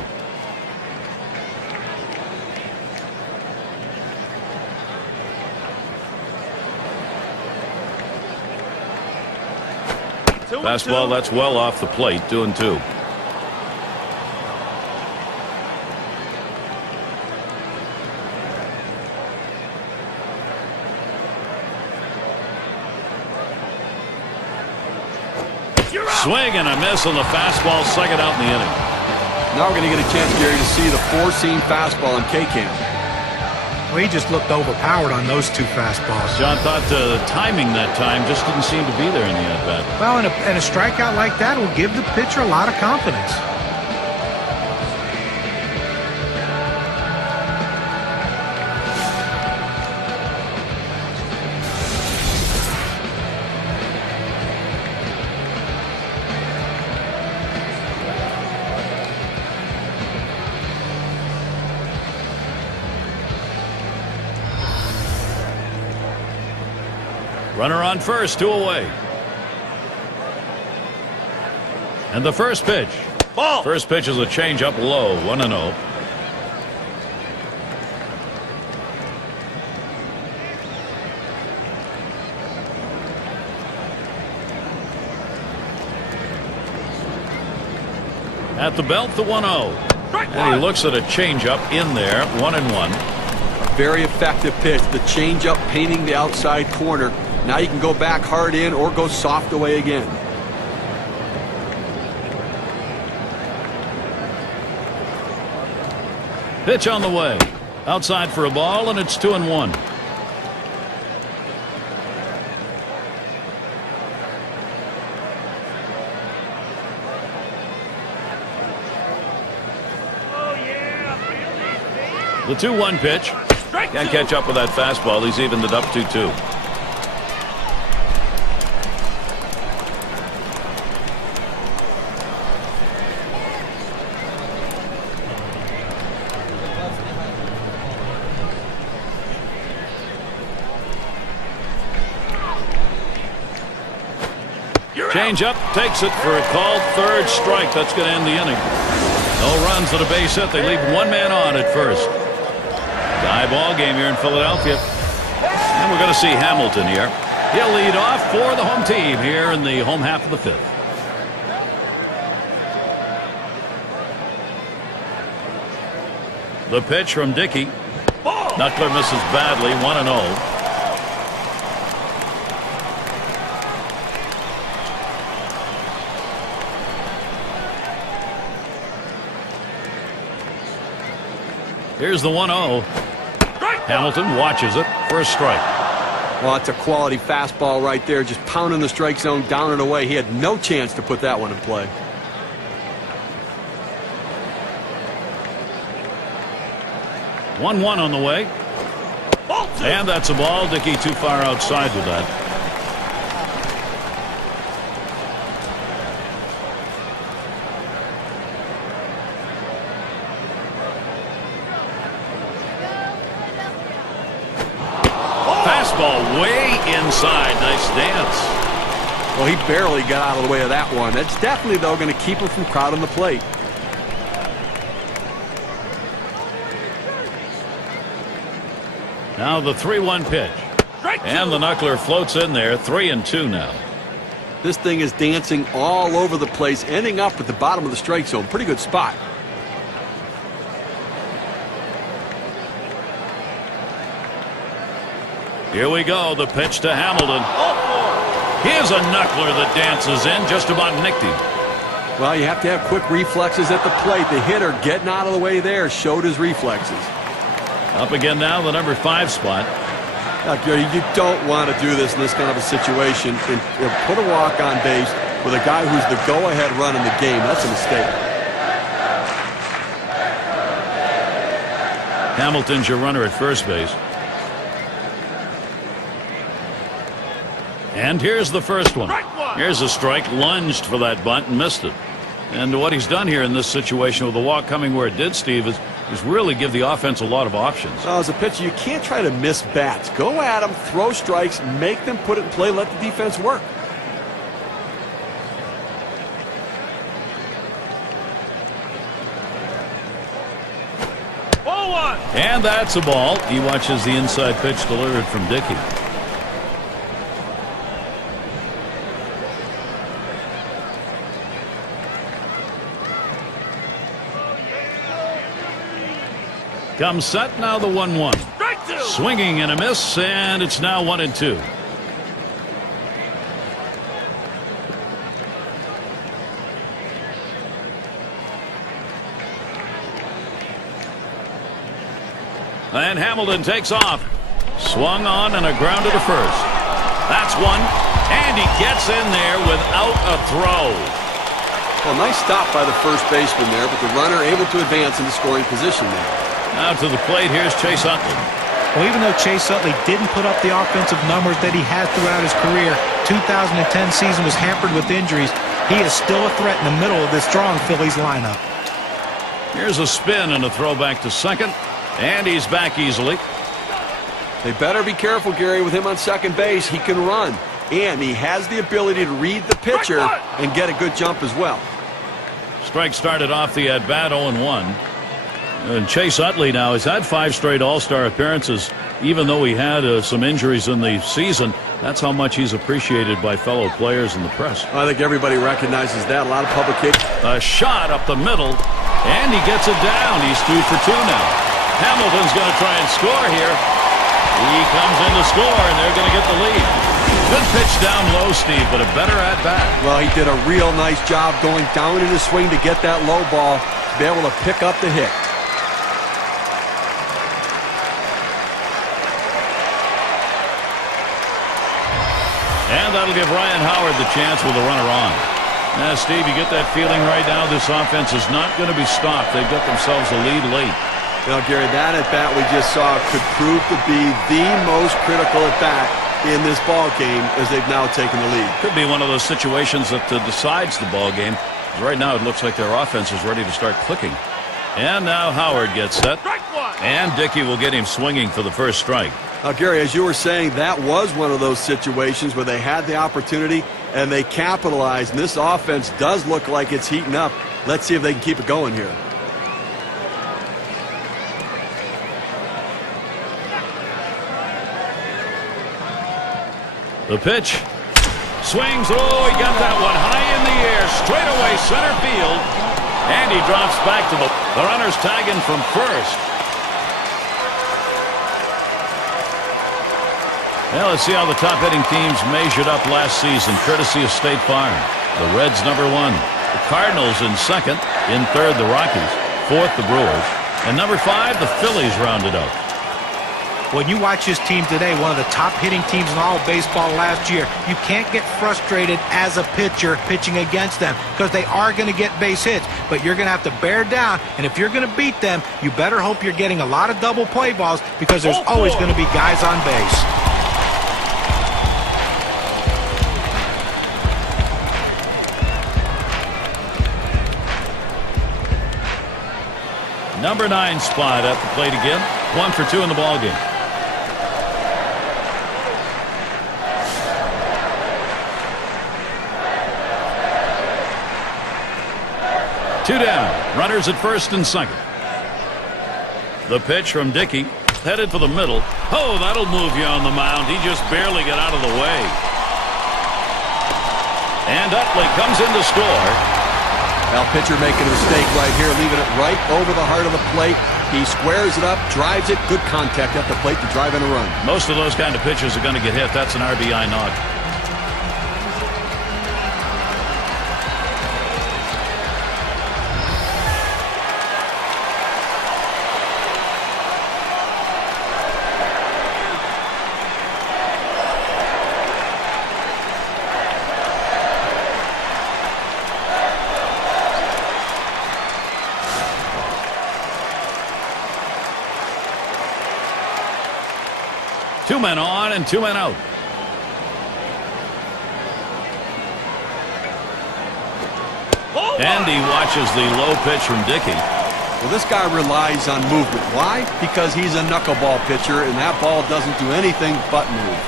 Fastball, that's well off the plate, 2-2. Swing and a miss on the fastball, second out in the inning. Now we're going to get a chance, Gary, to see the four-seam fastball in K-Cam. Well, he just looked overpowered on those two fastballs. John thought the timing that time just didn't seem to be there in the at-bat. Well, and a strikeout like that will give the pitcher a lot of confidence. Runner on first, 2 away. And the first pitch. Ball. First pitch is a changeup low, 1-0. At the belt, the 1-0. And he looks at a changeup in there, 1-1. Very effective pitch. The changeup painting the outside corner. Now you can go back hard in or go soft away again. Pitch on the way. Outside for a ball, and it's 2-1. The 2-1 pitch. Can't catch up with that fastball. He's evened it up 2-2. Change up, takes it for a called third strike. That's going to end the inning. No runs at a base hit. They leave one man on at first. Tie ball game here in Philadelphia. And we're going to see Hamilton here. He'll lead off for the home team here in the home half of the fifth. The pitch from Dickey. Knuckler misses badly, 1-0. Here's the 1-0. Hamilton watches it for a strike. Well, it's a quality fastball right there, just pounding the strike zone down and away. He had no chance to put that one in play. And that's a ball. Dickey too far outside with that. Fastball way inside. Nice dance. Well, he barely got out of the way of that one. That's definitely, though, going to keep him from crowding the plate. Now the 3-1 pitch. And the knuckler floats in there. 3-2 now. This thing is dancing all over the place, ending up at the bottom of the strike zone. Pretty good spot. Here we go. The pitch to Hamilton. Here's a knuckler that dances in. Just about nicked him. Well, you have to have quick reflexes at the plate. The hitter getting out of the way there showed his reflexes. Up again now, the number 5 spot. Now, Gary, you don't want to do this in this kind of a situation and put a walk on base with a guy who's the go-ahead run in the game. That's a mistake. Hamilton's your runner at first base. And here's the first one. Here's a strike. Lunged for that bunt and missed it. And what he's done here in this situation with the walk coming where it did, Steve, is really give the offense a lot of options. As a pitcher, you can't try to miss bats. Go at them, throw strikes, make them put it in play, let the defense work. And that's a ball. He watches the inside pitch delivered from Dickey. Comes set, now the 1-1. Swinging and a miss, and it's now 1-2. And Hamilton takes off. Swung on and a ground to first. That's one, and he gets in there without a throw. Well, nice stop by the first baseman there, but the runner able to advance into scoring position there. Now to the plate, here's Chase Utley. Well, even though Chase Utley didn't put up the offensive numbers that he had throughout his career, 2010 season was hampered with injuries. He is still a threat in the middle of this strong Phillies lineup. Here's a spin and a throw back to second, and he's back easily. They better be careful, Gary, with him on second base. He can run, and he has the ability to read the pitcher and get a good jump as well. Strike started off the at-bat 0-1. And Chase Utley now has had 5 straight All-Star appearances. Even though he had some injuries in the season, that's how much he's appreciated by fellow players in the press. I think everybody recognizes that. A lot of publication. A shot up the middle, and he gets it down. He's 2 for 2 now. Hamilton's going to try and score here. He comes in to score, and they're going to get the lead. Good pitch down low, Steve, but a better at-bat. Well, he did a real nice job going down in his swing to get that low ball, to be able to pick up the hit. And that'll give Ryan Howard the chance with a runner on. Now, Steve, you get that feeling right now this offense is not going to be stopped. They've got themselves a lead late. Now, Gary, that at-bat we just saw could prove to be the most critical at-bat in this ball game as they've now taken the lead. Could be one of those situations that decides the ball game. Right now it looks like their offense is ready to start clicking. And now Howard gets set. And Dickey will get him swinging for the first strike. Now, Gary, as you were saying, that was one of those situations where they had the opportunity and they capitalized. And this offense does look like it's heating up. Let's see if they can keep it going here. The pitch. Swings. Oh, he got that one high in the air. Straight away center field. And he drops back to the runner's tagging from first. Well, let's see how the top hitting teams measured up last season, courtesy of State Farm. The Reds #1. The Cardinals in second. In third, the Rockies. Fourth, the Brewers. And #5, the Phillies rounded up. When you watch this team today, one of the top hitting teams in all of baseball last year, you can't get frustrated as a pitcher pitching against them because they are going to get base hits, but you're going to have to bear down, and if you're going to beat them, you better hope you're getting a lot of double play balls because there's always going to be guys on base. Number 9 spot at the plate again. 1 for 2 in the ballgame. Two down. Runners at first and second. The pitch from Dickey. Headed for the middle. Oh, that'll move you on the mound. He just barely got out of the way. And Utley comes in to score. Now, pitcher making a mistake right here, leaving it right over the heart of the plate. He squares it up, drives it, good contact at the plate to drive in a run. Most of those kind of pitches are going to get hit. That's an RBI knock. Two men on and 2 men out. And he watches the low pitch from Dickey. Well, this guy relies on movement. Why? Because he's a knuckleball pitcher, and that ball doesn't do anything but move.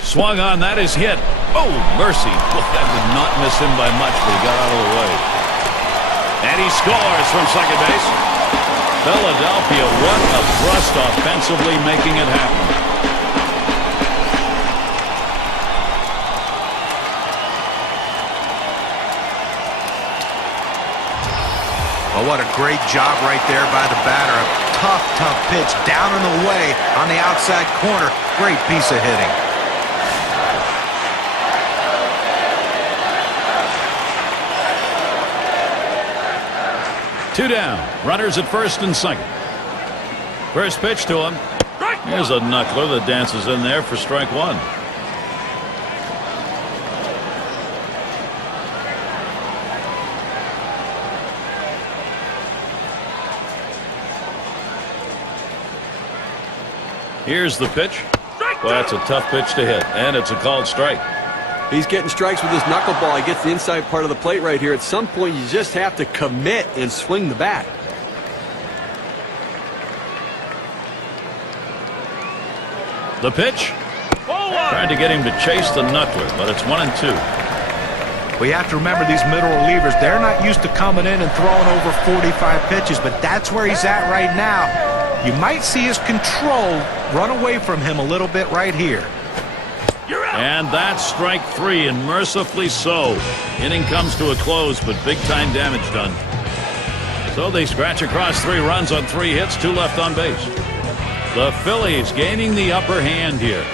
Swung on, that is hit. Oh, mercy. Well, that did not miss him by much, but he got out of the way. And he scores from second base. Philadelphia, what a thrust offensively, making it happen. Oh, what a great job right there by the batter. A tough pitch down and away on the outside corner. Great piece of hitting. Two down. Runners at first and second. First pitch to him. Here's a knuckler that dances in there for strike 1. Here's the pitch. Well, that's a tough pitch to hit, and it's a called strike. He's getting strikes with his knuckleball. He gets the inside part of the plate right here. At some point, you just have to commit and swing the bat. The pitch. Trying to get him to chase the knuckler, but it's 1-2. Well, you have to remember these middle relievers, they're not used to coming in and throwing over 45 pitches, but that's where he's at right now. You might see his control run away from him a little bit right here. And that's strike 3, and mercifully so. Inning comes to a close, but big-time damage done. So they scratch across 3 runs on 3 hits, 2 left on base. The Phillies gaining the upper hand here.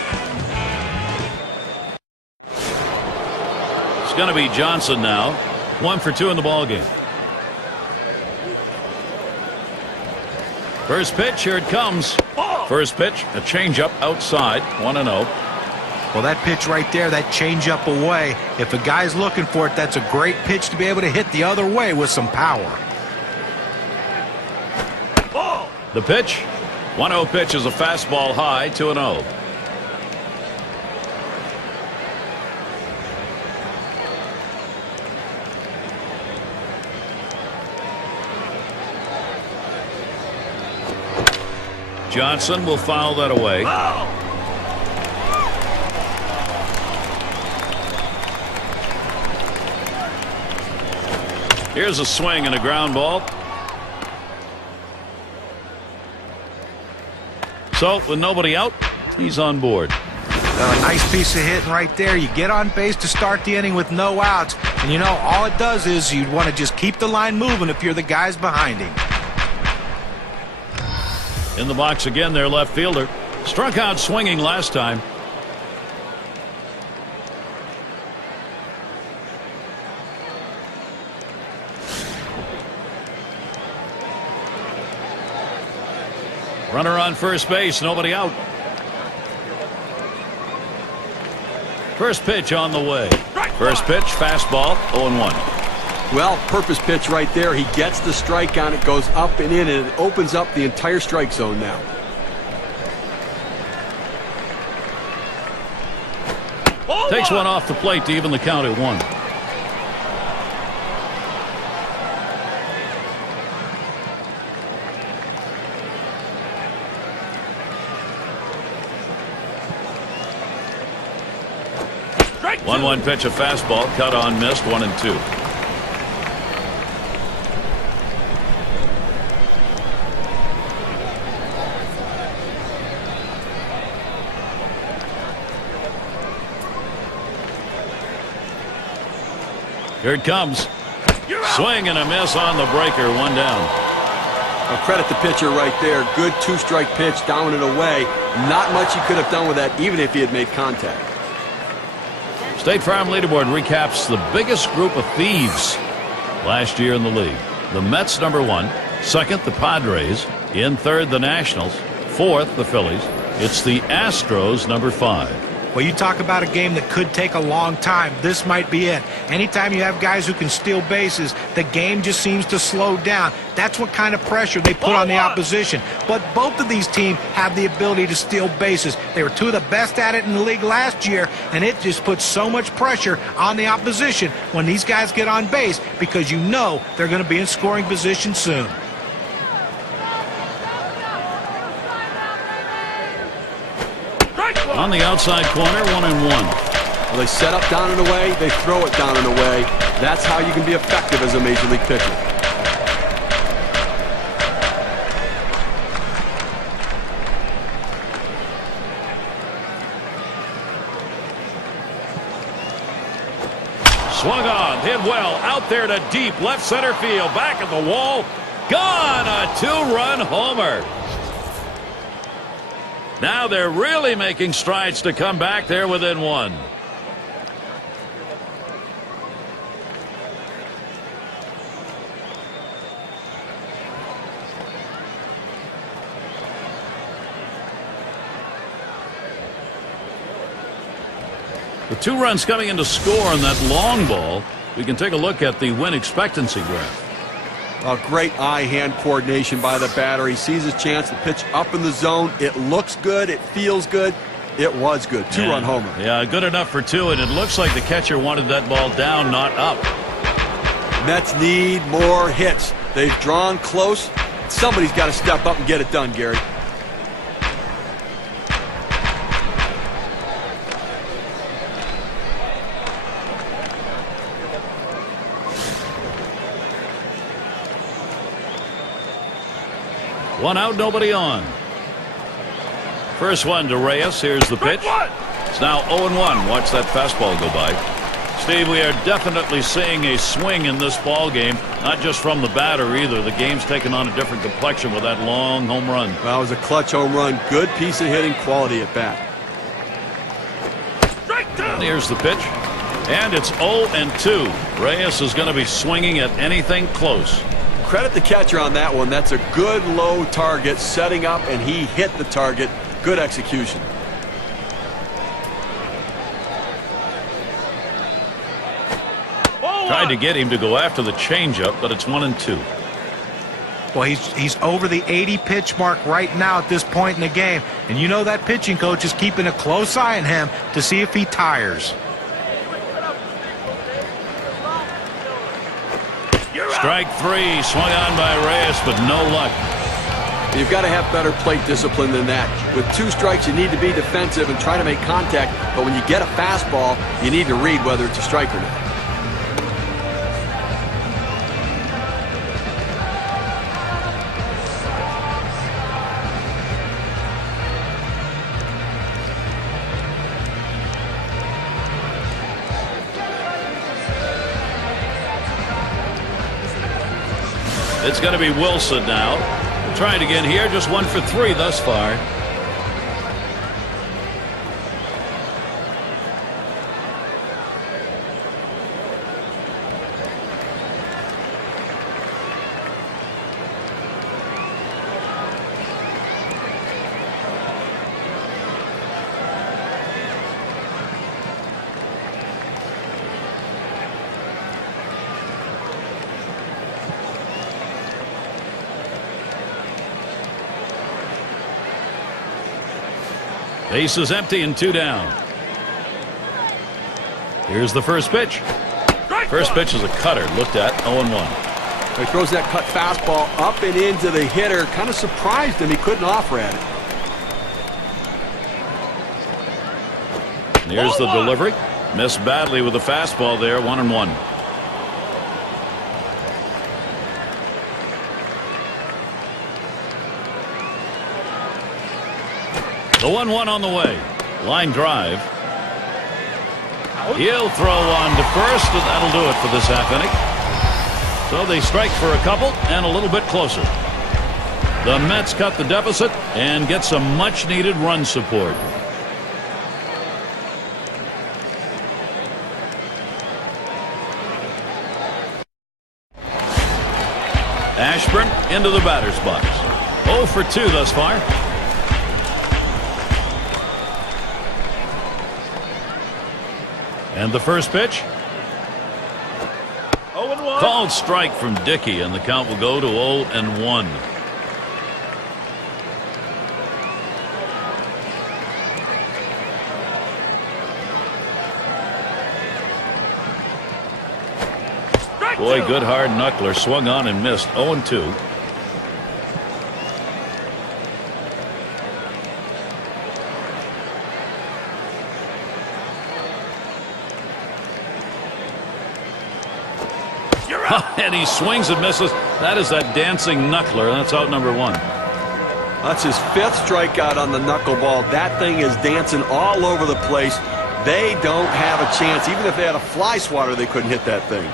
It's going to be Johnson now. 1 for 2 in the ballgame. First pitch, here it comes. First pitch, a changeup outside, 1-0. Well, that pitch right there, that changeup away, if a guy's looking for it, that's a great pitch to be able to hit the other way with some power. The pitch, 1-0 pitch is a fastball high, 2-0. Johnson will foul that away. Here's a swing and a ground ball. So with nobody out, he's on board. A nice piece of hitting right there. You get on base to start the inning with no outs, and you know all it does is you'd want to just keep the line moving if you're the guys behind him. In the box again, their left fielder. Struck out swinging last time. Runner on first base, nobody out. First pitch on the way. First pitch, fastball, 0-1. Well, purpose pitch right there. He gets the strike on it, goes up and in, and it opens up the entire strike zone now. Takes one off the plate to even the count at 1. Strike 1-1 pitch, a fastball, cut on, missed, 1-2. Here it comes. Swing and a miss on the breaker. 1 down. I'll credit the pitcher right there. Good 2-strike pitch down and away. Not much he could have done with that, even if he had made contact. State Farm Leaderboard recaps the biggest group of thieves last year in the league. The Mets, number 1. Second, the Padres. In third, the Nationals. Fourth, the Phillies. It's the Astros, number 5. Well, you talk about a game that could take a long time. This might be it. Anytime you have guys who can steal bases, the game just seems to slow down. That's what kind of pressure they put on the opposition. But both of these teams have the ability to steal bases. They were 2 of the best at it in the league last year, and it just puts so much pressure on the opposition when these guys get on base because you know they're going to be in scoring position soon. On the outside corner, 1-1. Well, they set up down and away. They throw it down and away. That's how you can be effective as a major league pitcher. Swung on, hit well, out there to deep left center field, back at the wall. Gone, a 2-run homer. Now they're really making strides to come back there within 1. The 2 runs coming in to score on that long ball. We can take a look at the win expectancy graph. A great eye-hand coordination by the batter. He sees his chance to pitch up in the zone. It looks good. It feels good. It was good. 2-run homer. Yeah, good enough for 2, and it looks like the catcher wanted that ball down, not up. Mets need more hits. They've drawn close. Somebody's got to step up and get it done, Gary. One out, nobody on. First one to Reyes. Here's the pitch. It's now 0-1. Watch that fastball go by. Steve, we are definitely seeing a swing in this ball game, not just from the batter either. The game's taken on a different complexion with that long home run. Well, it was a clutch home run. Good piece of hitting, quality at bat. And here's the pitch. And it's 0-2. Reyes is going to be swinging at anything close. Credit the catcher on that one. That's a good low target, setting up, and he hit the target. Good execution. Tried to get him to go after the changeup, but it's 1-2. Well, he's over the 80-pitch mark right now at this point in the game. And you know that pitching coach is keeping a close eye on him to see if he tires. Strike 3, swung on by Reyes, but no luck. You've got to have better plate discipline than that. With 2 strikes, you need to be defensive and try to make contact. But when you get a fastball, you need to read whether it's a strike or not. It's going to be Wilson now. We'll try it again here. Just 1 for 3 thus far. Base is empty and 2 down. Here's the first pitch. First pitch is a cutter. Looked at 0-1. He throws that cut fastball up and into the hitter. Kind of surprised him he couldn't offer at it. Here's the delivery. Missed badly with the fastball there. 1-1. The 1-1 on the way. Line drive. He'll throw on to first, and that'll do it for this half inning. So they strike for a couple and a little bit closer. The Mets cut the deficit and get some much-needed run support. Ashburn into the batter's box. 0 for 2 thus far. And the first pitch. 0-1. Called strike from Dickey, and the count will go to 0-1. Boy, good hard knuckler. Swung on and missed. 0-2. And he swings and misses. That is that dancing knuckler. That's out number 1. That's his 5th strikeout on the knuckleball. That thing is dancing all over the place. They don't have a chance. Even if they had a fly swatter, they couldn't hit that thing.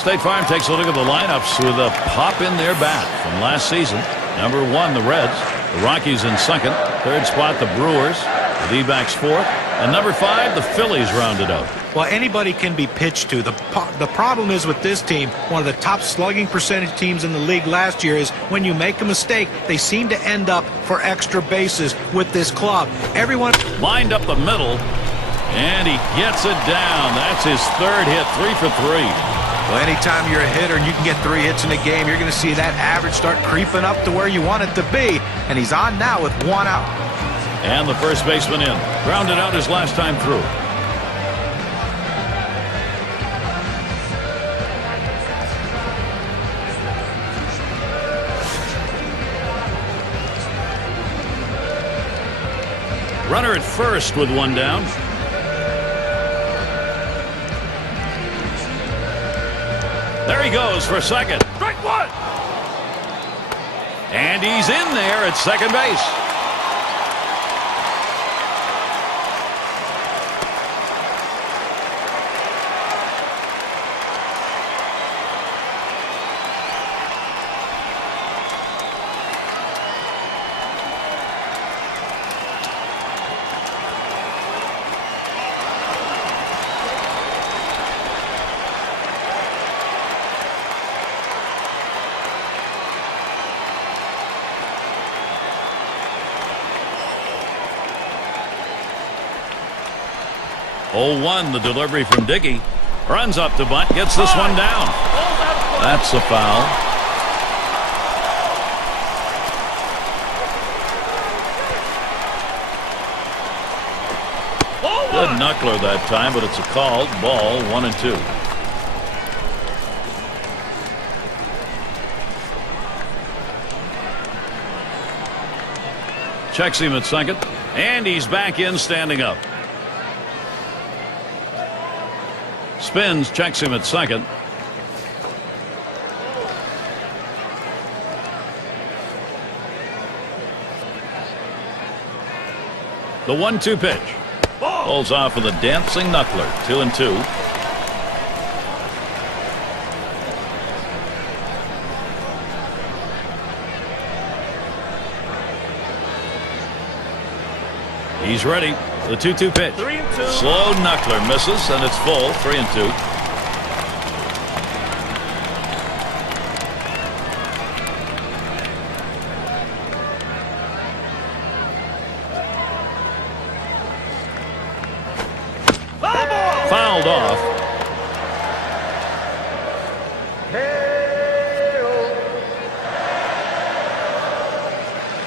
State Farm takes a look at the lineups with a pop in their bat from last season. Number 1, the Reds. The Rockies in second. Third spot, the Brewers. The D-backs fourth. And number 5, the Phillies rounded out. Well, anybody can be pitched to. The problem is with this team, one of the top slugging percentage teams in the league last year, is when you make a mistake, they seem to end up for extra bases with this club. Everyone lined up the middle, and he gets it down. That's his 3rd hit, 3 for 3. Well, anytime you're a hitter and you can get 3 hits in a game, you're going to see that average start creeping up to where you want it to be. And he's on now with 1 out. And the first baseman in. Grounded out his last time through. Runner at first with 1 down. There he goes for second. Strike 1. And he's in there at second base. The delivery from Dickey. Runs up to bunt. Gets this one down. That's a foul. Good knuckler that time, but it's a called ball. 1-2. Checks him at second. And he's back in standing up. Spins, checks him at second. The 1-2 pitch. Pulls off with a dancing knuckler. 2-2. He's ready. The 2-2 pitch. 3-2. Slow knuckler misses, and it's full. 3-2. fouled off.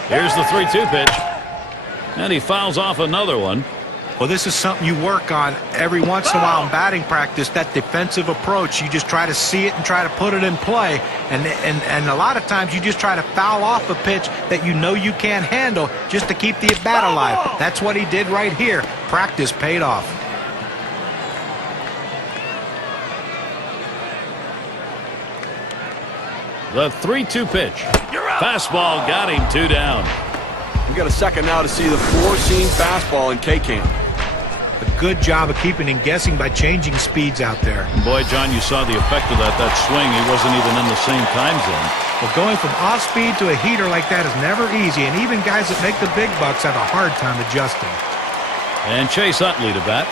Here's the 3-2 pitch. And he fouls off another one. Well, this is something you work on every once in a while in batting practice, that defensive approach. You just try to see it and try to put it in play. And a lot of times you just try to foul off a pitch that you know you can't handle just to keep the at-bat alive. That's what he did right here. Practice paid off. The 3-2 pitch. Fastball got him 2 down. We got a second now to see the 4-seam fastball in K-Camp. A good job of keeping him guessing by changing speeds out there. Boy, John, you saw the effect of that swing. He wasn't even in the same time zone. Well, going from off-speed to a heater like that is never easy, and even guys that make the big bucks have a hard time adjusting. And Chase Utley to bat.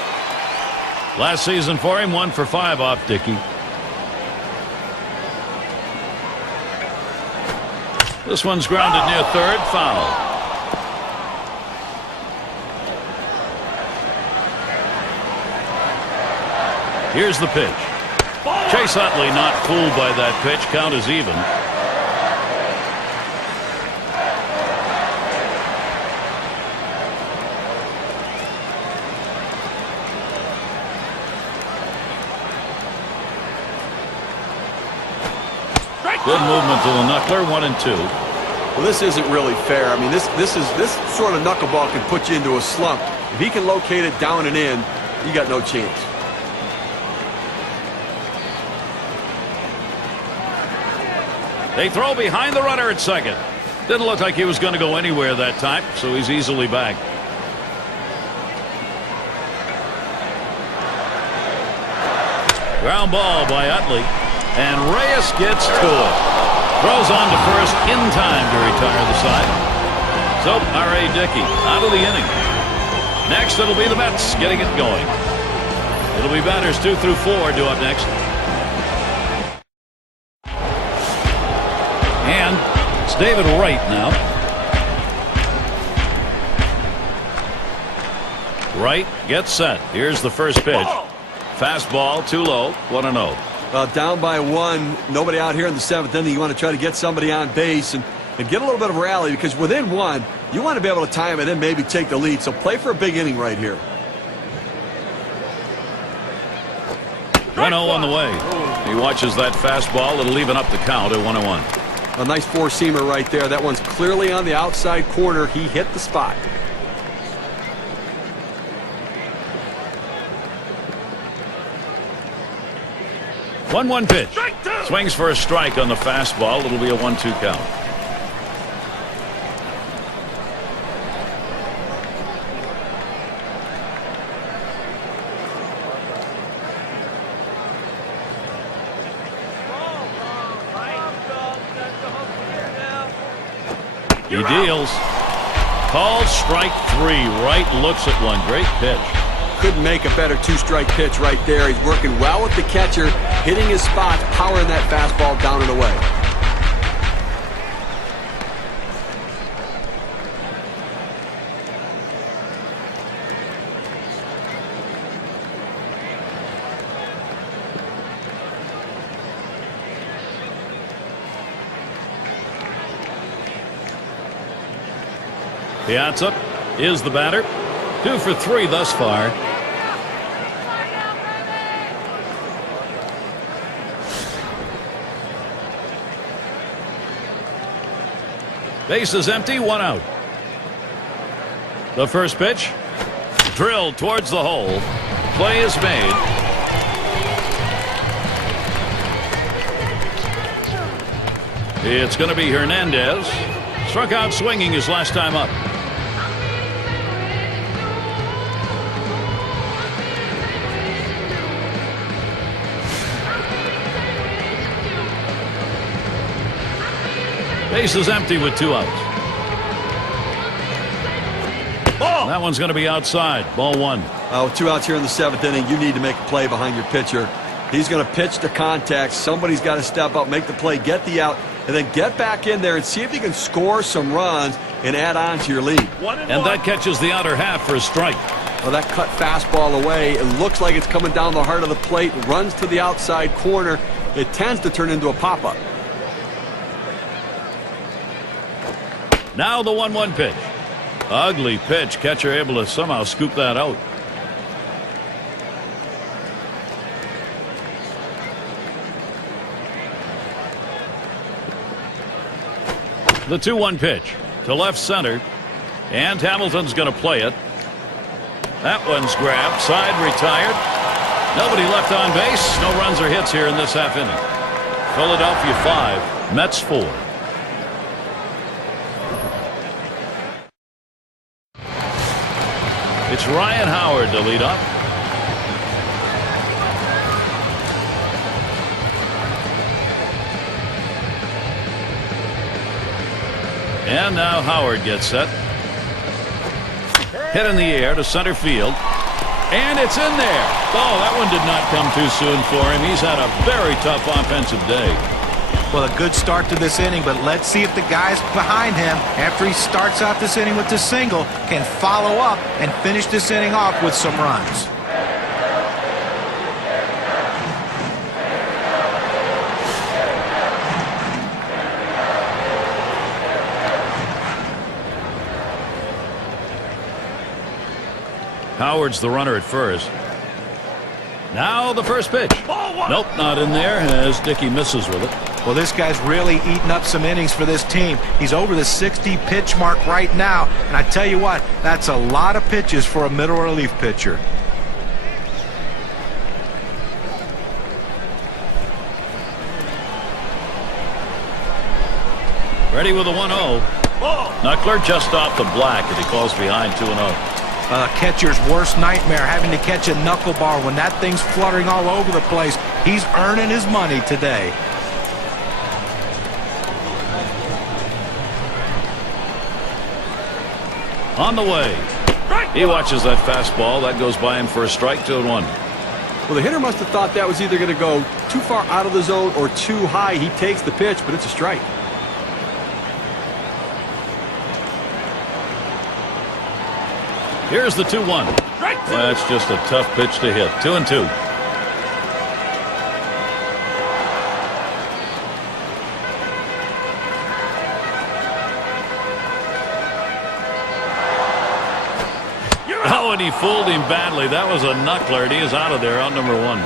Last season for him, 1 for 5 off Dickey. This one's grounded near third, foul. Here's the pitch. Chase Utley not fooled by that pitch. Count is even. Good movement to the knuckler, 1-2. Well, this isn't really fair. I mean, this sort of knuckleball can put you into a slump. If he can locate it down and in, you got no chance. They throw behind the runner at second. Didn't look like he was going to go anywhere that time, so he's easily back. Ground ball by Utley. And Reyes gets to it. Throws on to first in time to retire the side. So, R.A. Dickey out of the inning. Next, it'll be the Mets getting it going. It'll be batters 2 through 4 due up next. And it's David Wright now. Wright gets set. Here's the first pitch. Fastball too low. 1-0. Down by 1. Nobody out here in the 7th inning. You want to try to get somebody on base and get a little bit of rally, because within 1, you want to be able to time it and maybe take the lead. So play for a big inning right here. 1-0 on the way. He watches that fastball. It'll even up the count at 1-1. A nice 4-seamer right there. That one's clearly on the outside corner. He hit the spot. One pitch. Swings for a strike on the fastball. It'll be a 1-2 count. He deals. Called strike 3. Wright looks at one. Great pitch. Couldn't make a better 2-strike pitch right there. He's working well with the catcher, hitting his spots, powering that fastball down and away. Piazza is the batter. 2 for 3 thus far. Base is empty, 1 out. The first pitch. Drilled towards the hole. Play is made. It's going to be Hernandez. Struck out swinging his last time up. Base is empty with 2 outs. Ball. That one's going to be outside. Ball 1. 2 outs here in the 7th inning. You need to make a play behind your pitcher. He's going to pitch to contact. Somebody's got to step up, make the play, get the out, and then get back in there and see if you can score some runs and add on to your lead. And that catches the outer half for a strike. Well, that cut fastball away. It looks like it's coming down the heart of the plate. Runs to the outside corner. It tends to turn into a pop-up. Now the 1-1 pitch. Ugly pitch. Catcher able to somehow scoop that out. The 2-1 pitch to left center, and Hamilton's going to play it. That one's grabbed, side retired. Nobody left on base. No runs or hits here in this half inning. Philadelphia 5, Mets 4. It's Ryan Howard to lead up. And now Howard gets set. Hit in the air to center field. And it's in there. Oh, that one did not come too soon for him. He's had a very tough offensive day. Well, a good start to this inning, but let's see if the guys behind him, after he starts out this inning with the single, can follow up and finish this inning off with some runs. Howard's the runner at first. Now the first pitch. Nope, not in there as Dickey misses with it. Well, this guy's really eating up some innings for this team. He's over the 60 pitch mark right now, and I tell you what, that's a lot of pitches for a middle relief pitcher. Ready with a 1-0. Knuckler just off the black and he calls behind 2-0. A catcher's worst nightmare, having to catch a knuckleball when that thing's fluttering all over the place. He's earning his money today. On the way. He watches that fastball. That goes by him for a strike, 2-1. Well, the hitter must have thought that was either going to go too far out of the zone or too high. He takes the pitch, but it's a strike. Here's the 2-1. That's just a tough pitch to hit. 2-2. Oh, and he fooled him badly. That was a knuckler, and he is out of there on number 1.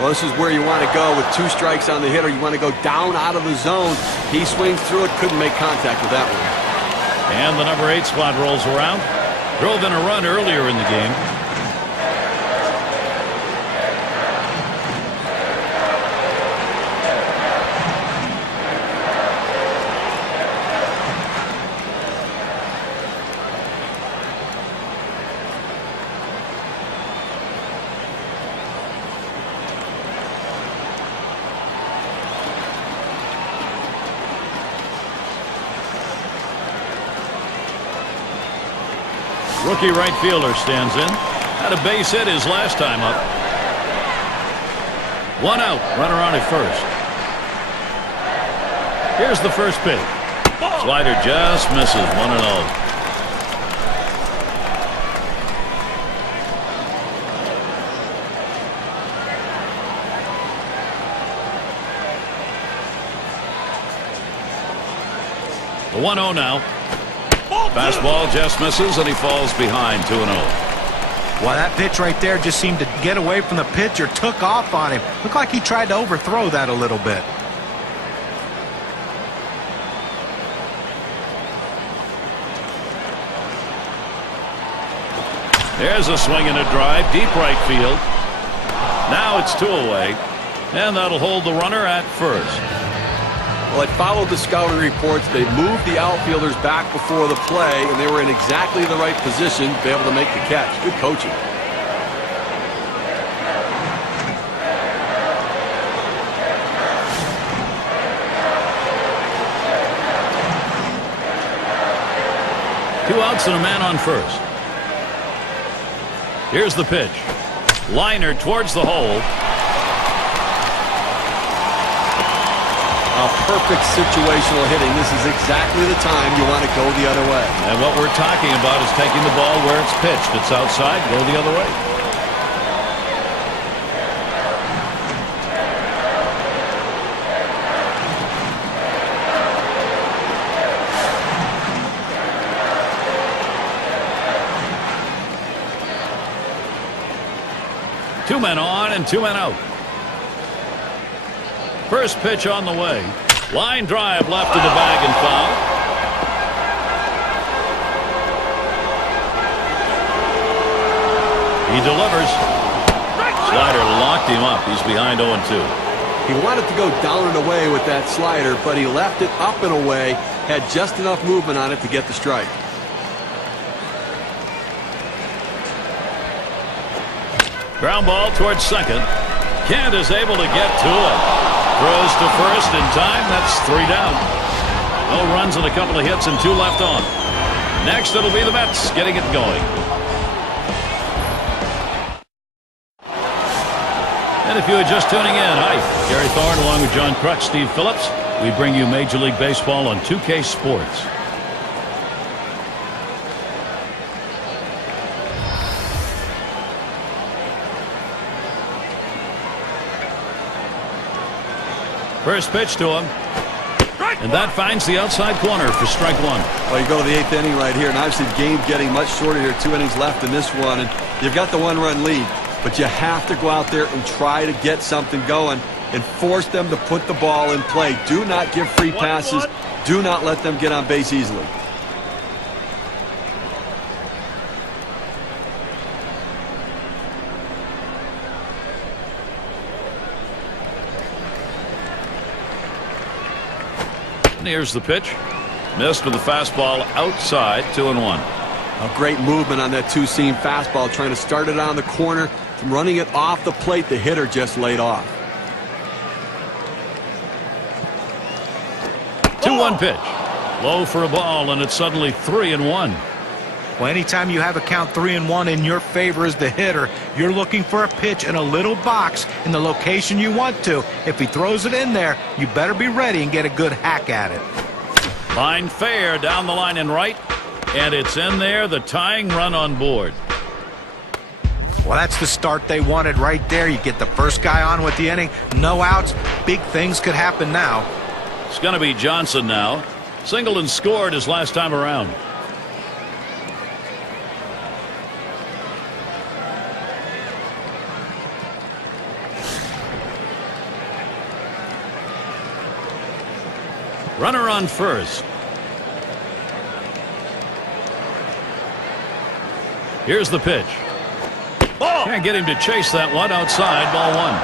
Well, this is where you want to go with 2 strikes on the hitter. You want to go down out of the zone. He swings through it, couldn't make contact with that one. And the number 8 spot rolls around. Drove in a run earlier in the game. Rookie right fielder stands in. Had a base hit his last time up. 1 out. Runner on at first. Here's the first pitch. Slider just misses. 1-0. The 1-0 now. Fastball just misses, and he falls behind 2-0. Well, that pitch right there just seemed to get away from the pitcher, took off on him. Looked like he tried to overthrow that a little bit. There's a swing and a drive, deep right field. Now it's 2 away, and that'll hold the runner at first. Well, I followed the scouting reports. They moved the outfielders back before the play, and they were in exactly the right position to be able to make the catch. Good coaching. Two outs and a man on first. Here's the pitch. Liner towards the hole. Perfect situational hitting. This is exactly the time you want to go the other way. And what we're talking about is taking the ball where it's pitched. It's outside, go the other way. Two men on and two men out. First pitch on the way. Line drive left to the bag and foul. He delivers. Slider locked him up. He's behind 0-2. He wanted to go down and away with that slider, but he left it up and away. Had just enough movement on it to get the strike. Ground ball towards second. Kent is able to get to it. Throws to first in time. That's 3 down. No runs and a couple of hits and 2 left on. Next it'll be the Mets getting it going. And if you are just tuning in, hi, Gary Thorne along with John Crutch, Steve Phillips. We bring you Major League Baseball on 2K Sports. First pitch to him. And that finds the outside corner for strike 1. Well, you go to the 8th inning right here, and obviously the game getting much shorter here. 2 innings left in this one, and you've got the 1-run lead. But you have to go out there and try to get something going and force them to put the ball in play. Do not give free passes. Do not let them get on base easily. Here's the pitch. Missed with the fastball outside. 2-1. A great movement on that 2-seam fastball, trying to start it on the corner, from running it off the plate. The hitter just laid off. 2-1 pitch. Low for a ball, and it's suddenly 3-1. Well, anytime you have a count 3-1 in your favor as the hitter, you're looking for a pitch in a little box in the location you want to. If he throws it in there, you better be ready and get a good hack at it. Line fair down the line and right, and it's in there, the tying run on board. Well, that's the start they wanted right there. You get the first guy on with the inning, no outs. Big things could happen now. It's going to be Johnson now. Singled and scored his last time around. Runner on first. Here's the pitch. Oh! Can't get him to chase that one outside. Ball 1.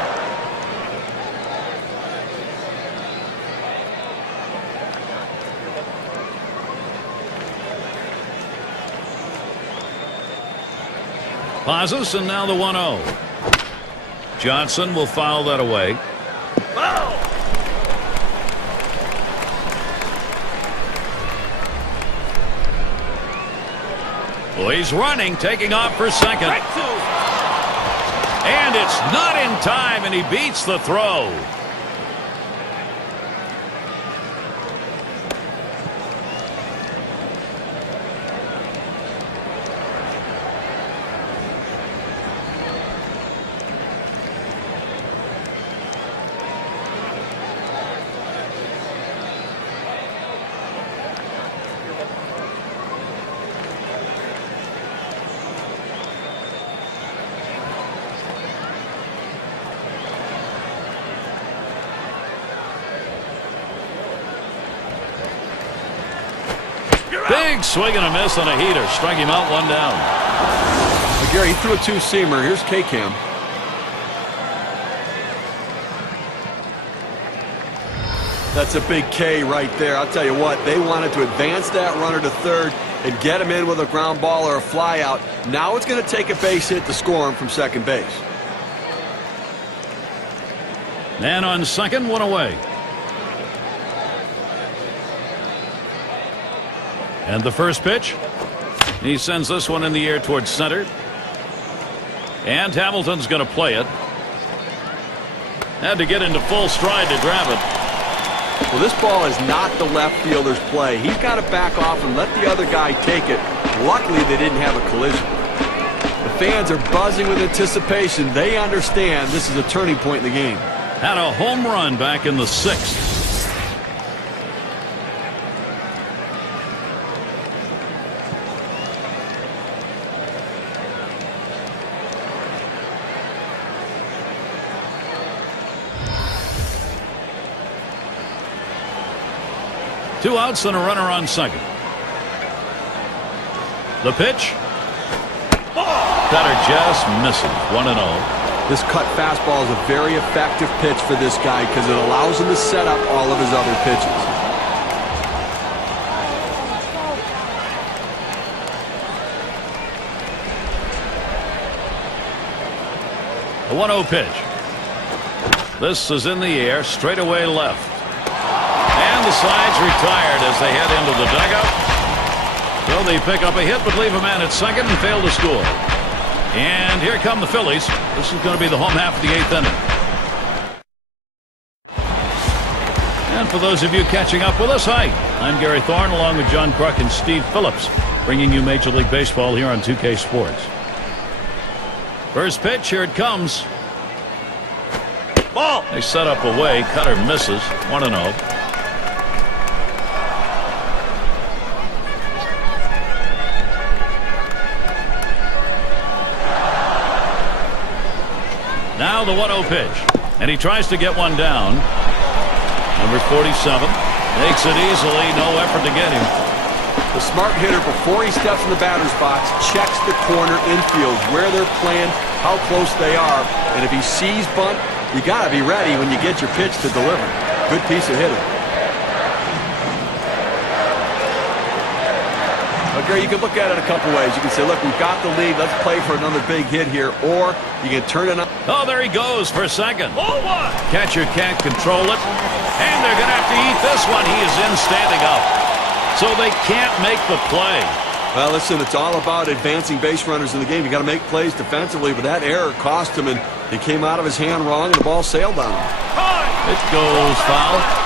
Pauses, and now the 1-0. Johnson will foul that away. Well, he's running, taking off for second. And it's not in time, and he beats the throw. Big swing and a miss on a heater. Strike him out, 1 down. Well, Gary, he threw a 2-seamer. Here's K-Cam. That's a big K right there. I'll tell you what, they wanted to advance that runner to third and get him in with a ground ball or a fly out. Now it's going to take a base hit to score him from second base. Man on second, 1 away. And the first pitch. He sends this one in the air towards center. And Hamilton's going to play it. Had to get into full stride to grab it. Well, this ball is not the left fielder's play. He's got to back off and let the other guy take it. Luckily, they didn't have a collision. The fans are buzzing with anticipation. They understand this is a turning point in the game. Had a home run back in the 6th. Two outs and a runner on second. The pitch. Cutter just misses. 1-0. This cut fastball is a very effective pitch for this guy because it allows him to set up all of his other pitches. The 1-0 pitch. This is in the air, straight away left. And the side's retired as they head into the dugout. So they pick up a hit but leave a man at second and fail to score. And here come the Phillies. This is going to be the home half of the 8th inning. And for those of you catching up with us, hi. I'm Gary Thorne along with John Kruk and Steve Phillips, bringing you Major League Baseball here on 2K Sports. First pitch, here it comes. Ball. They set up away. Cutter misses. 1-0. Now the 1-0 pitch. And he tries to get one down. Number 47. Makes it easily. No effort to get him. The smart hitter, before he steps in the batter's box, checks the corner infield, where they're playing, how close they are. And if he sees bunt, you got to be ready when you get your pitch to deliver. Good piece of hitting. Gary, you can look at it a couple ways. You can say, look, we've got the lead. Let's play for another big hit here. Or you can turn it up. Oh, there he goes for second. Catcher can't control it. And they're going to have to eat this one. He is in standing up. So they can't make the play. Well, listen, it's all about advancing base runners in the game. You got to make plays defensively, but that error cost him, and it came out of his hand wrong, and the ball sailed on him. It goes foul.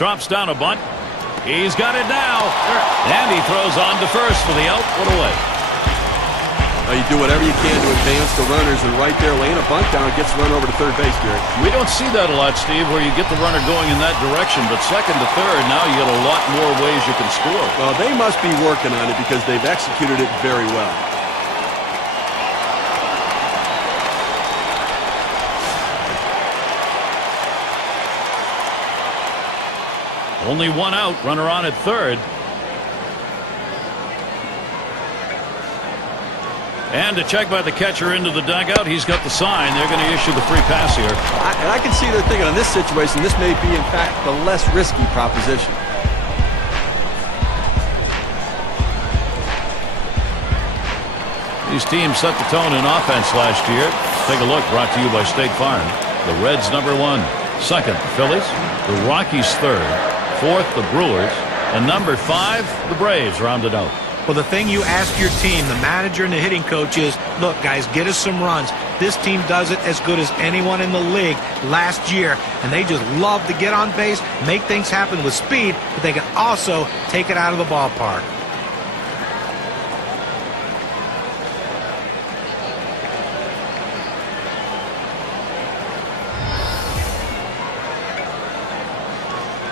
Drops down a bunt. He's got it now. And he throws on to first for the out. Put away. You do whatever you can to advance the runners, and right there, laying a bunt down, gets run over to third base, Gary. We don't see that a lot, Steve, where you get the runner going in that direction, but second to third, now you got a lot more ways you can score. Well, they must be working on it because they've executed it very well. Only one out, runner on at third. And to check by the catcher into the dugout, he's got the sign. They're going to issue the free pass here. And I can see they're thinking on this situation, this may be, in fact, the less risky proposition. These teams set the tone in offense last year. Take a look, brought to you by State Farm. The Reds #1. Second, the Phillies. The Rockies third. Fourth, the Brewers. And number 5, the Braves rounded out. Well, the thing you ask your team, the manager and the hitting coach, is, look, guys, get us some runs. This team does it as good as anyone in the league last year, and they just love to get on base, make things happen with speed, but they can also take it out of the ballpark.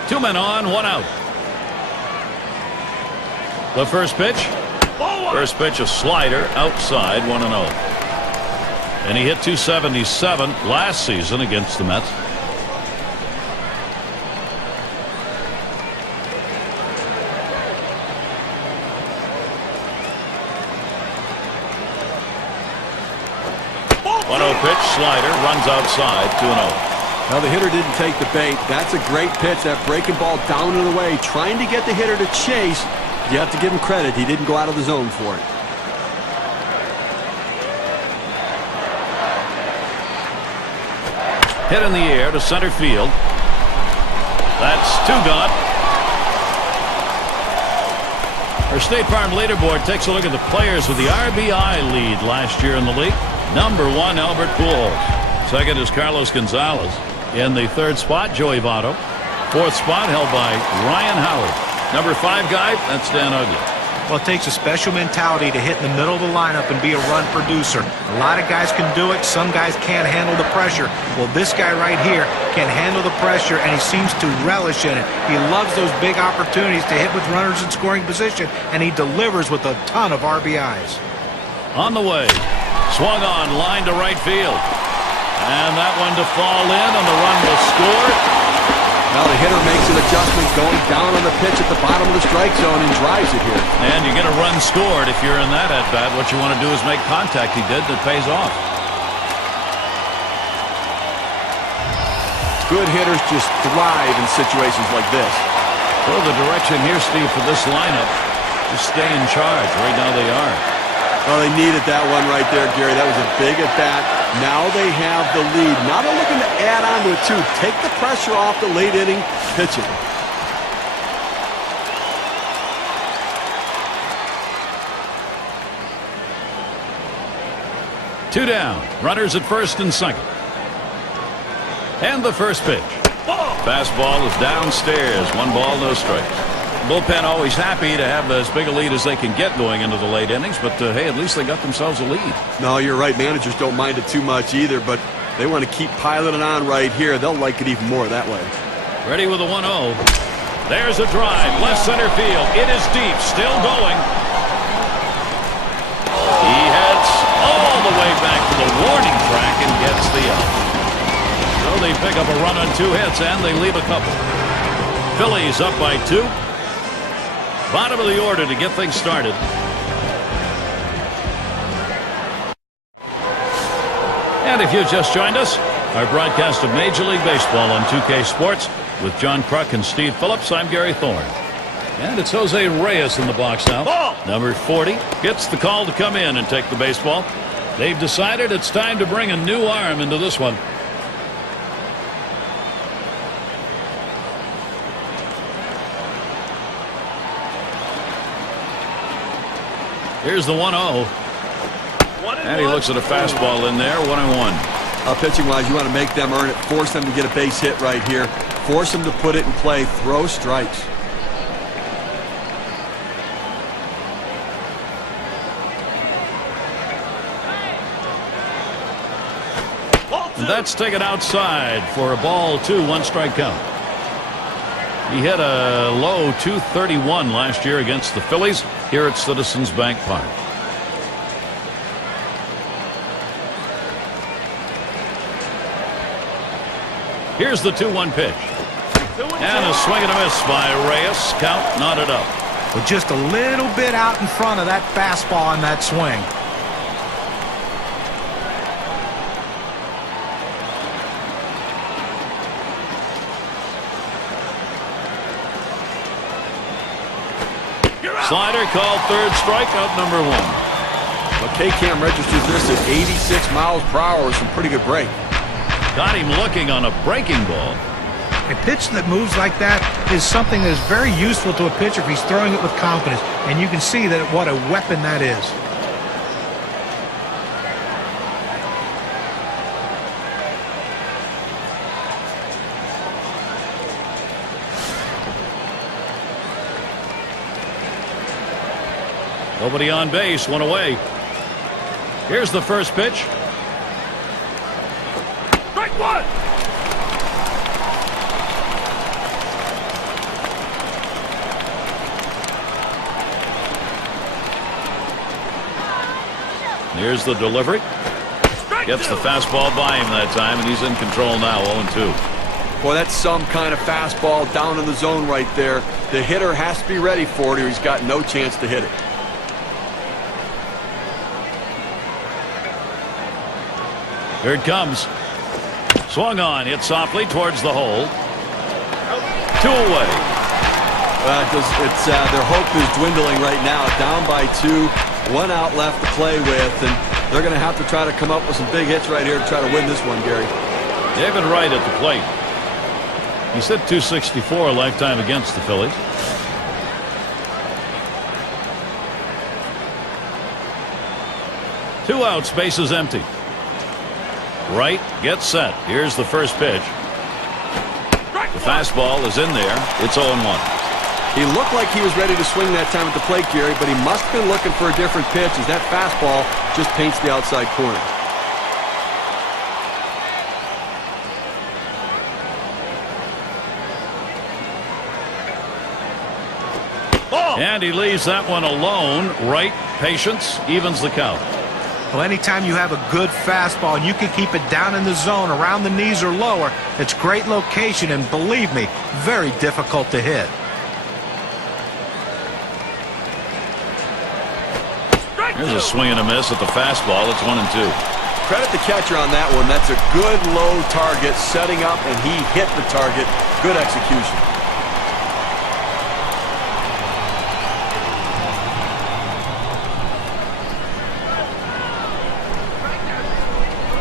Two men on, one out. The first pitch. First pitch, a slider outside, 1-0. And he hit .277 last season against the Mets. Pitch, slider, runs outside, 2-0. Now the hitter didn't take the bait. That's a great pitch. That breaking ball down and away, trying to get the hitter to chase. You have to give him credit. He didn't go out of the zone for it. Hit in the air to center field. That's 2 gone. Our State Farm leaderboard takes a look at the players with the RBI lead last year in the league. Number 1, Albert Pujols. Second is Carlos Gonzalez. In the third spot, Joey Votto. Fourth spot held by Ryan Howard. Number 5 guy, that's Dan Uggla. Well, it takes a special mentality to hit in the middle of the lineup and be a run producer. A lot of guys can do it. Some guys can't handle the pressure. Well, this guy right here can handle the pressure, and he seems to relish in it. He loves those big opportunities to hit with runners in scoring position, and he delivers with a ton of RBIs. On the way. Swung on, line to right field. And that one to fall in, and the run will score. Now the hitter makes an adjustment, going down on the pitch at the bottom of the strike zone and drives it here. And you get a run scored if you're in that at-bat. What you want to do is make contact. He did. That pays off. Good hitters just thrive in situations like this. So the direction here, Steve, for this lineup is stay in charge. Right now they are. Well, they needed that one right there, Gary. That was a big at-bat. Now they have the lead. Now they're looking to add on to it, too. Take the pressure off the late inning pitching. Two down. Runners at first and second. And the first pitch. Fastball is downstairs. 1 ball, no strikes. Bullpen always happy to have as big a lead as they can get going into the late innings, but hey, at least they got themselves a lead. No, you're right. Managers don't mind it too much either, but they want to keep piling on right here. They'll like it even more that way. Ready with a 1-0. There's a drive, left center field. It is deep, still going. He heads all the way back to the warning track and gets the out. So they pick up a run on 2 hits, and they leave a couple. Phillies up by 2. Bottom of the order to get things started. And if you just joined us, our broadcast of Major League Baseball on 2K Sports with John Kruk and Steve Phillips. I'm Gary Thorne. And it's Jose Reyes in the box now. Number 40 gets the call to come in and take the baseball. They've decided it's time to bring a new arm into this one. Here's the 1-0. And he looks at a fastball in there. 1-1. Pitching-wise, you want to make them earn it. Force them to get a base hit right here. Force them to put it in play. Throw strikes. And that's taken outside for a ball 2, 1 strike count. He hit a low 231 last year against the Phillies here at Citizens Bank Park. Here's the 2-1 pitch. And a swing and a miss by Reyes. Count knotted up. With just a little bit out in front of that fastball on that swing. Slider called third, strikeout number 1. Well, K-Cam registers this at 86 miles per hour with some pretty good break. Got him looking on a breaking ball. A pitch that moves like that is something that is very useful to a pitcher if he's throwing it with confidence. And you can see that what a weapon that is. Nobody on base, 1 away. Here's the first pitch. Strike 1. Here's the delivery. Gets the fastball by him that time, and he's in control now, 0-2. Boy, that's some kind of fastball down in the zone right there. The hitter has to be ready for it or he's got no chance to hit it. Here it comes. Swung on, hit softly towards the hole. 2 away. Their hope is dwindling right now. Down by 2, 1 out left to play with, and they're going to have to try to come up with some big hits right here to try to win this one, Gary. David Wright at the plate. He's hit .264 a lifetime against the Phillies. Two outs, bases empty. Right, get set. Here's the first pitch. The fastball is in there. It's 0-1. He looked like he was ready to swing that time at the plate, Gary, but he must have been looking for a different pitch as that fastball just paints the outside corner. And he leaves that one alone. Right, patience, evens the count. Well, anytime you have a good fastball and you can keep it down in the zone around the knees or lower, it's great location and, believe me, very difficult to hit. Here's a swing and a miss at the fastball. It's 1-2. Credit the catcher on that one. That's a good low target setting up, and he hit the target. Good execution.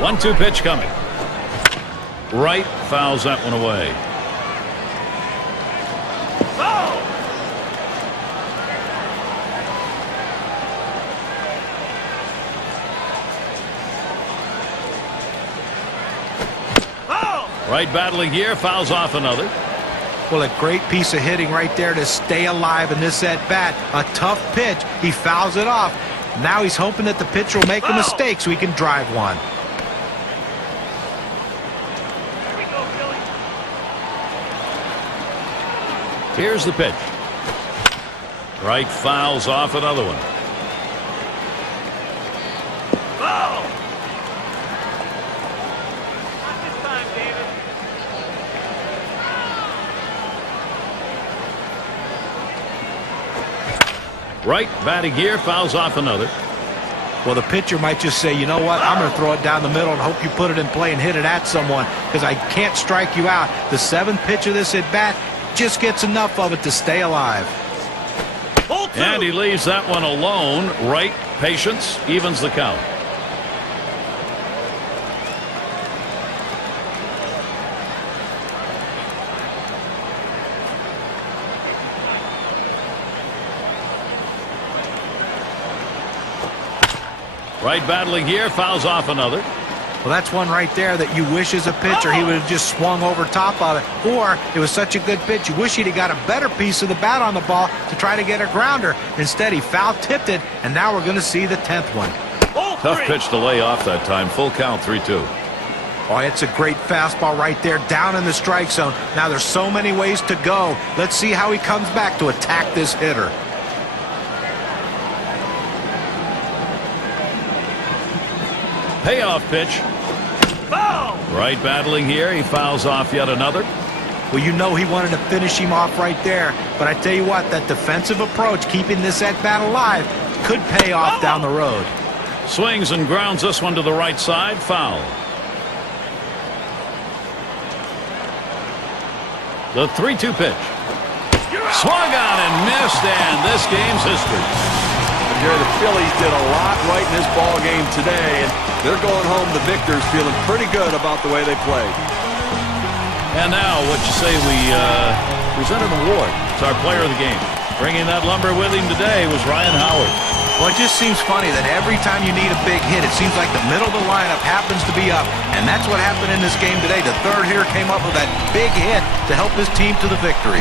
1-2 pitch coming. Right, fouls that one away. Right battling here, fouls off another. Well, a great piece of hitting right there to stay alive in this at-bat. A tough pitch. He fouls it off. Now he's hoping that the pitcher will make a mistake so he can drive one. Here's the pitch. Right, fouls off another one. Right, batting here, fouls off another. Well, the pitcher might just say, you know what, I'm going to throw it down the middle and hope you put it in play and hit it at someone because I can't strike you out. The seventh pitch of this at-bat just gets enough of it to stay alive. And he leaves that one alone. Right, patience, evens the count. Right battling here, fouls off another. Well, that's one right there that you wish as a pitcher he would have just swung over top of it. Or it was such a good pitch, you wish he'd have got a better piece of the bat on the ball to try to get a grounder. Instead, he foul-tipped it, and now we're going to see the 10th one. Tough pitch to lay off that time. Full count, 3-2. Oh, it's a great fastball right there, down in the strike zone. Now there's so many ways to go. Let's see how he comes back to attack this hitter. Payoff pitch. Right battling here. He fouls off yet another. Well, you know he wanted to finish him off right there. But I tell you what, that defensive approach, keeping this at-bat alive, could pay off down the road. Swings and grounds this one to the right side. Foul. The 3-2 pitch. Swung on and missed, and this game's history. Gary, the Phillies did a lot right in this ball game today, and they're going home the victors feeling pretty good about the way they played. And now, what you say we present an award to our player of the game. Bringing that lumber with him today was Ryan Howard. Well, it just seems funny that every time you need a big hit, it seems like the middle of the lineup happens to be up, and that's what happened in this game today. The third hitter came up with that big hit to help his team to the victory.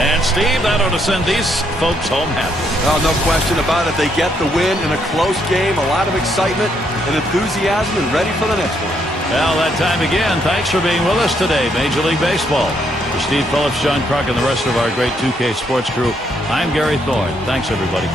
And, Steve, that ought to send these folks home happy. Oh, no question about it. They get the win in a close game, a lot of excitement and enthusiasm, and ready for the next one. Well, that time again, thanks for being with us today, Major League Baseball. For Steve Phillips, John Kruk, and the rest of our great 2K Sports crew, I'm Gary Thorne. Thanks, everybody.